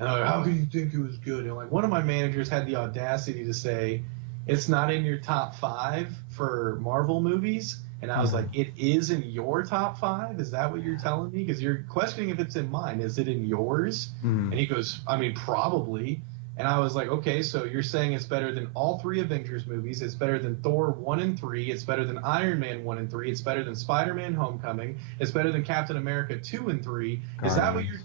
And I'm like, how can you think it was good? And like one of my managers had the audacity to say, it's not in your top 5 for Marvel movies. And I was like, it is in your top 5? Is that what you're telling me? Because you're questioning if it's in mine. Is it in yours? And he goes, I mean, probably. And I was like, okay, so you're saying it's better than all 3 Avengers movies. It's better than Thor 1 and 3. It's better than Iron Man 1 and 3. It's better than Spider-Man Homecoming. It's better than Captain America 2 and 3. Is that what you're...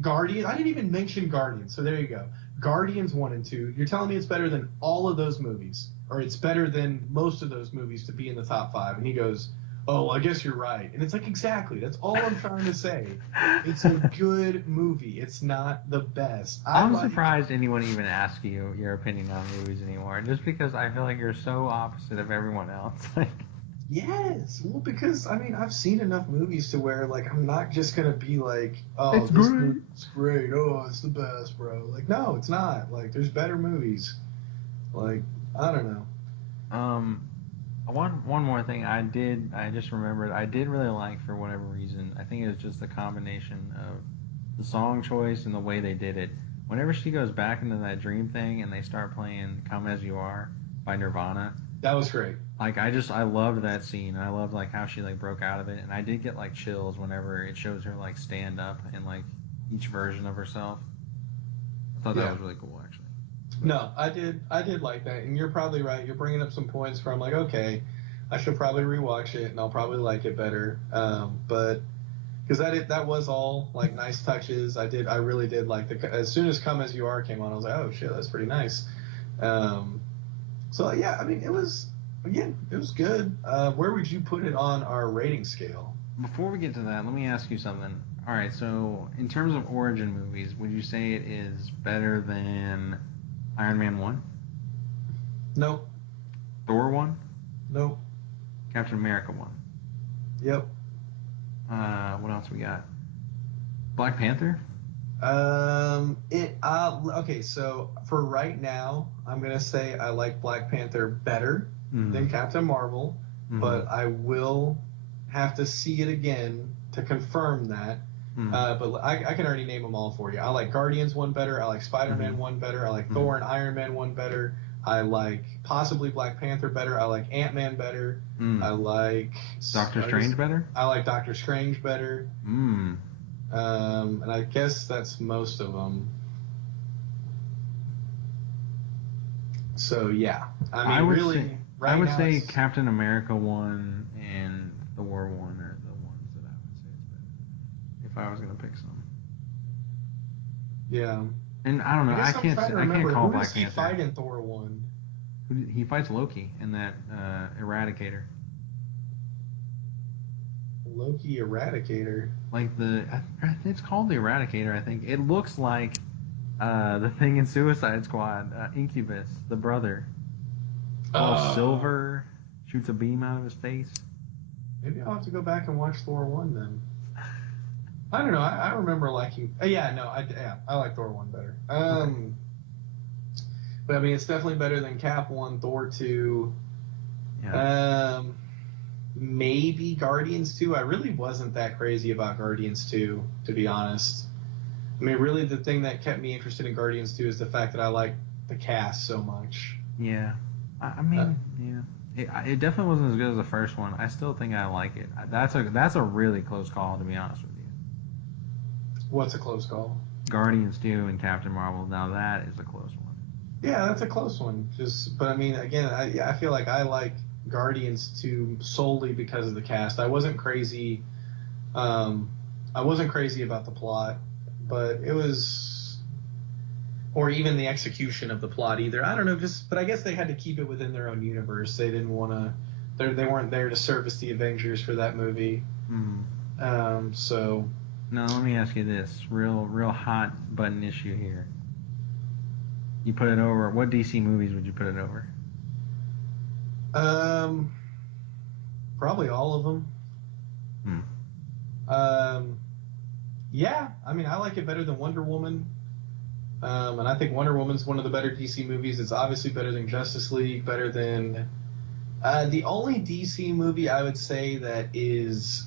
Guardian? I didn't even mention Guardians, so there you go. Guardians 1 and 2. You're telling me it's better than all of those movies, or it's better than most of those movies to be in the top 5. And he goes, oh, well, I guess you're right. And it's like, exactly. That's all I'm trying to say. It's a good movie. It's not the best. I'm surprised anyone even asks you your opinion on movies anymore, just because I feel like you're so opposite of everyone else. Yes. Well, because, I mean, I've seen enough movies to where, like, I'm not just going to be like, oh, it's great. It's great. Oh, it's the best, bro. Like, no, it's not. Like, there's better movies. Like, I don't know. One more thing I just remembered, I did really like, for whatever reason, I think it was just the combination of the song choice and the way they did it. Whenever she goes back into that dream thing and they start playing Come As You Are by Nirvana. That was great. Like, I loved that scene. I loved, like, how she, like, broke out of it. And I did get, like, chills whenever it shows her, like, stand up in, like, each version of herself. I thought that was really cool, actually. No, I did like that. And you're probably right. You're bringing up some points where I'm like, okay, I should probably rewatch it and I'll probably like it better. But because that was all, like, nice touches. I really did like as soon as Come As You Are came on, I was like, oh, shit, that's pretty nice. So, yeah, I mean, it was good. Where would you put it on our rating scale? Before we get to that, let me ask you something. All right, so in terms of origin movies, would you say it is better than Iron Man 1? Nope. Thor 1? Nope. Captain America 1? Yep. What else we got? Black Panther? Okay, so for right now, I'm gonna say I like Black Panther better than Captain Marvel, but I will have to see it again to confirm that. But I can already name them all for you. I like Guardians 1 better. I like Spider-Man 1 better. I like Thor and Iron Man 1 better. I like possibly Black Panther better. I like Ant-Man better. I like Doctor Strange better. I like Doctor Strange better. And I guess that's most of them. So yeah, I would say Captain America 1 and Thor 1 are the ones that I would say is better if I was gonna pick some. Yeah. And I don't know. I can't call Black Panther. Who does he fight in Thor 1? He fights Loki in that Eradicator. Loki Eradicator. Like it's called the Eradicator, I think. It looks like the thing in Suicide Squad, Incubus, the brother. All silver, shoots a beam out of his face. Maybe I'll have to go back and watch Thor 1 then. I don't know. I remember liking. I like Thor 1 better. Okay. But I mean, it's definitely better than Cap 1, Thor 2. Yeah. Maybe Guardians 2. I really wasn't that crazy about Guardians 2, to be honest. I mean, really, the thing that kept me interested in Guardians 2 is the fact that I like the cast so much. Yeah. I mean, yeah. It definitely wasn't as good as the first one. I still think I like it. That's a really close call, to be honest with you. What's a close call? Guardians 2 and Captain Marvel. Now that is a close one. Yeah, that's a close one. But I mean, again, I feel like I like Guardians 2 solely because of the cast. I wasn't crazy about the plot, but it was, or even the execution of the plot either. I don't know, but I guess they had to keep it within their own universe. They didn't want to, they weren't there to service the Avengers for that movie. So. Now let me ask you this, real hot button issue here. You put it over, what DC movies would you put it over? Probably all of them. Yeah, I mean, I like it better than Wonder Woman. And I think Wonder Woman's one of the better DC movies. It's obviously better than Justice League, better than... the only DC movie I would say that is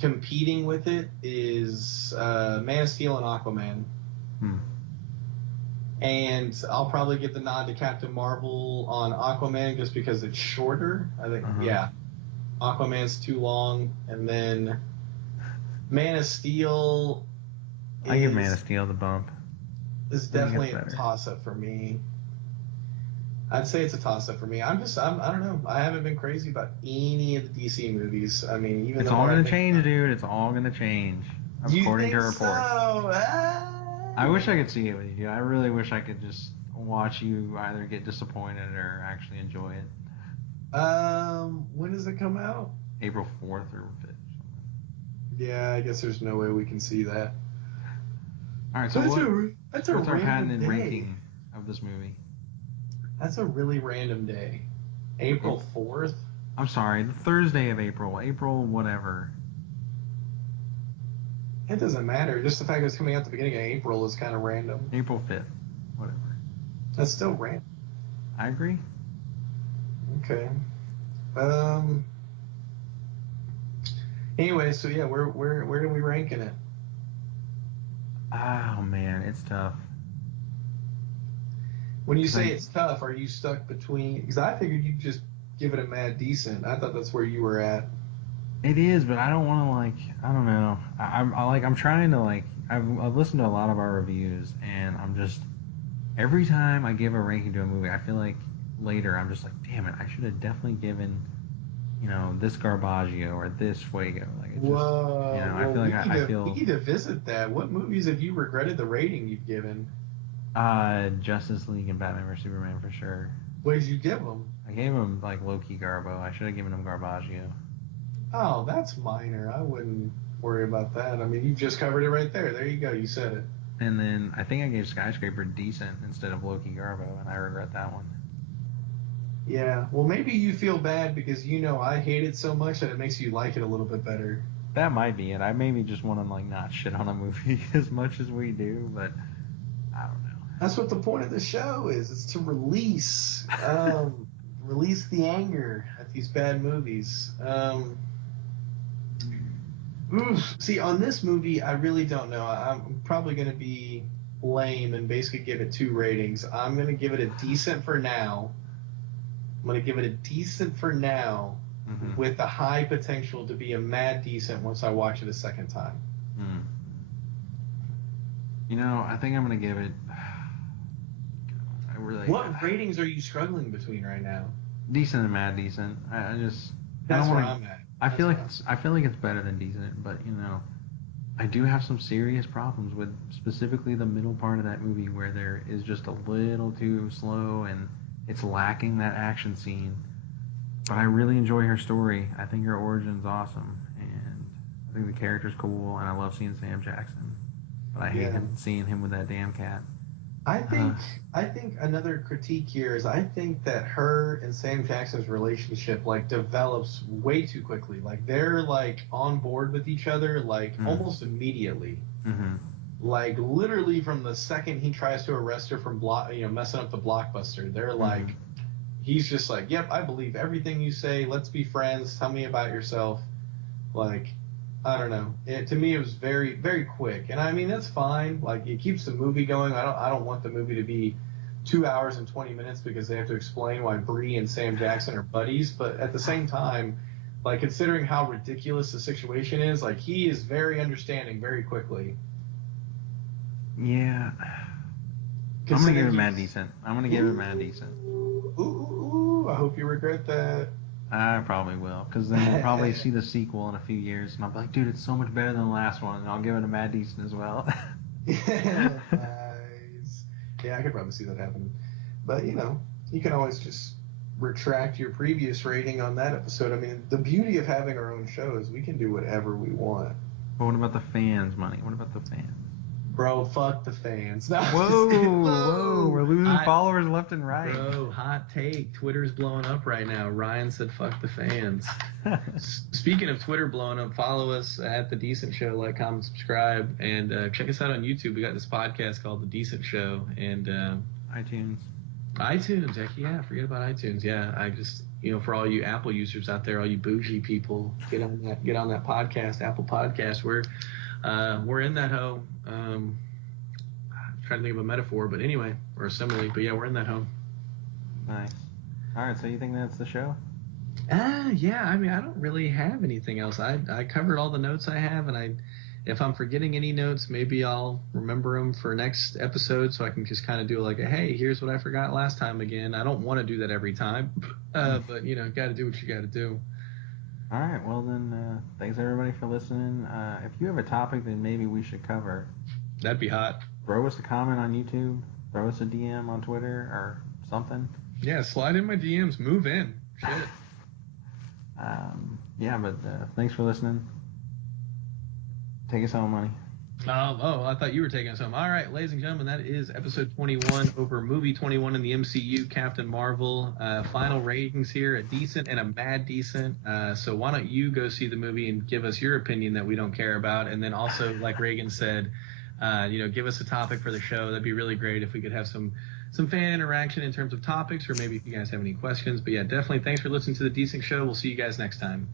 competing with it is Man of Steel and Aquaman. And I'll probably give the nod to Captain Marvel on Aquaman just because it's shorter. I think, yeah, Aquaman's too long. And then Man of Steel I give Man of Steel the bump. It's definitely a toss-up for me. I'd say it's a toss-up for me. I don't know. I haven't been crazy about any of the DC movies. I mean, even it's though all going to change, dude. It's all going to change. According to reports. So? I wish I could see it with you. I really wish I could just watch you either get disappointed or actually enjoy it. When does it come out? April 4th or 5th. Yeah, I guess there's no way we can see that. All right, so what's our patented ranking of this movie? That's a really random day. April 4th? I'm sorry, the Thursday of April. April whatever. It doesn't matter. Just the fact that it's coming out at the beginning of April is kind of random. April 5th. Whatever. That's still random. I agree. Okay. Anyway, so yeah, where are we ranking it? Oh man, it's tough. When you say it's tough, are you stuck between? Because I figured you'd just give it a mad decent. I thought that's where you were at. It is, but I don't want to I don't know. I'm trying to I've listened to a lot of our reviews, and I'm just every time I give a ranking to a movie, I feel like later I'm just like, damn it, I should have definitely given, this Garbaggio or this Fuego. Whoa! I feel like we need to visit that. What movies have you regretted the rating you've given? Justice League and Batman vs Superman for sure. What did you give them? I gave him low-key Garbo. I should have given him Garbaggio. Oh, that's minor. I wouldn't worry about that. I mean, you just covered it right there. There you go. You said it. And then I think I gave Skyscraper decent instead of Loki Garbo, and I regret that one. Yeah. Well, maybe you feel bad because I hate it so much that it makes you like it a little bit better. That might be it. I maybe just want to not shit on a movie as much as we do, but I don't know. That's what the point of the show is. It's to release the anger at these bad movies. See, on this movie, I really don't know. I'm probably going to be lame and basically give it 2 ratings. I'm going to give it a decent for now. With the high potential to be a mad decent once I watch it a second time. I think I'm going to give it... What ratings are you struggling between right now? Decent and mad decent. That's where I'm at. I feel like it's better than decent, but I do have some serious problems with specifically the middle part of that movie where there is just a little too slow and it's lacking that action scene. But I really enjoy her story. I think her origin's awesome, and I think the character's cool, and I love seeing Sam Jackson. But I hate seeing him with that damn cat. I think another critique here is I think that her and Sam Jackson's relationship develops way too quickly. They're on board with each other almost immediately. Mm-hmm. Literally from the second he tries to arrest her from messing up the Blockbuster, they're he's just yep, I believe everything you say. Let's be friends. Tell me about yourself. I don't know. To me, it was very, very quick, and I mean that's fine. It keeps the movie going. I don't want the movie to be 2 hours and 20 minutes because they have to explain why Bree and Sam Jackson are buddies. But at the same time, considering how ridiculous the situation is, he is very understanding very quickly. Yeah. I'm gonna give it mad decent. Ooh, I hope you regret that. I probably will, because then we'll probably see the sequel in a few years, and I'll be like, dude, it's so much better than the last one, and I'll give it a mad decent as well. Nice. Yeah, I could probably see that happening. But, you can always just retract your previous rating on that episode. I mean, the beauty of having our own show is we can do whatever we want. But what about the fans, Money? What about the fans? Bro, fuck the fans. No. Whoa, we're losing I- followers left and right. Bro, hot take. Twitter's blowing up right now. Ryan said fuck the fans. Speaking of Twitter blowing up, follow us at The Decent Show, like, comment, subscribe, and check us out on YouTube. We got this podcast called The Decent Show, and iTunes. iTunes. Heck yeah, forget about iTunes. Yeah, I just, for all you Apple users out there, all you bougie people, get on that podcast, Apple Podcast. We're in that hoe. I'm trying to think of a metaphor, but anyway, or a simile. But yeah, we're in that home. Nice. All right, so you think that's the show? Yeah. I mean, I don't really have anything else. I covered all the notes I have, and if I'm forgetting any notes, maybe I'll remember them for next episode, so I can just kind of do like a, hey, here's what I forgot last time again. I don't want to do that every time, but got to do what you got to do. All right, well then, thanks everybody for listening. If you have a topic that maybe we should cover, That'd be hot. throw us a comment on YouTube, throw us a DM on Twitter or something. Yeah, slide in my DMs. Move in. Shit. But thanks for listening. Take us home, Money. I thought you were taking us home. All right, ladies and gentlemen, that is episode 21 over movie 21 in the MCU, Captain Marvel. Final ratings here, a decent and a mad decent. So why don't you go see the movie and give us your opinion that we don't care about, and then also, like Reagan said, give us a topic for the show. That'd be really great if we could have some fan interaction in terms of topics, or maybe if you guys have any questions. But yeah, definitely thanks for listening to The Decent Show. We'll see you guys next time.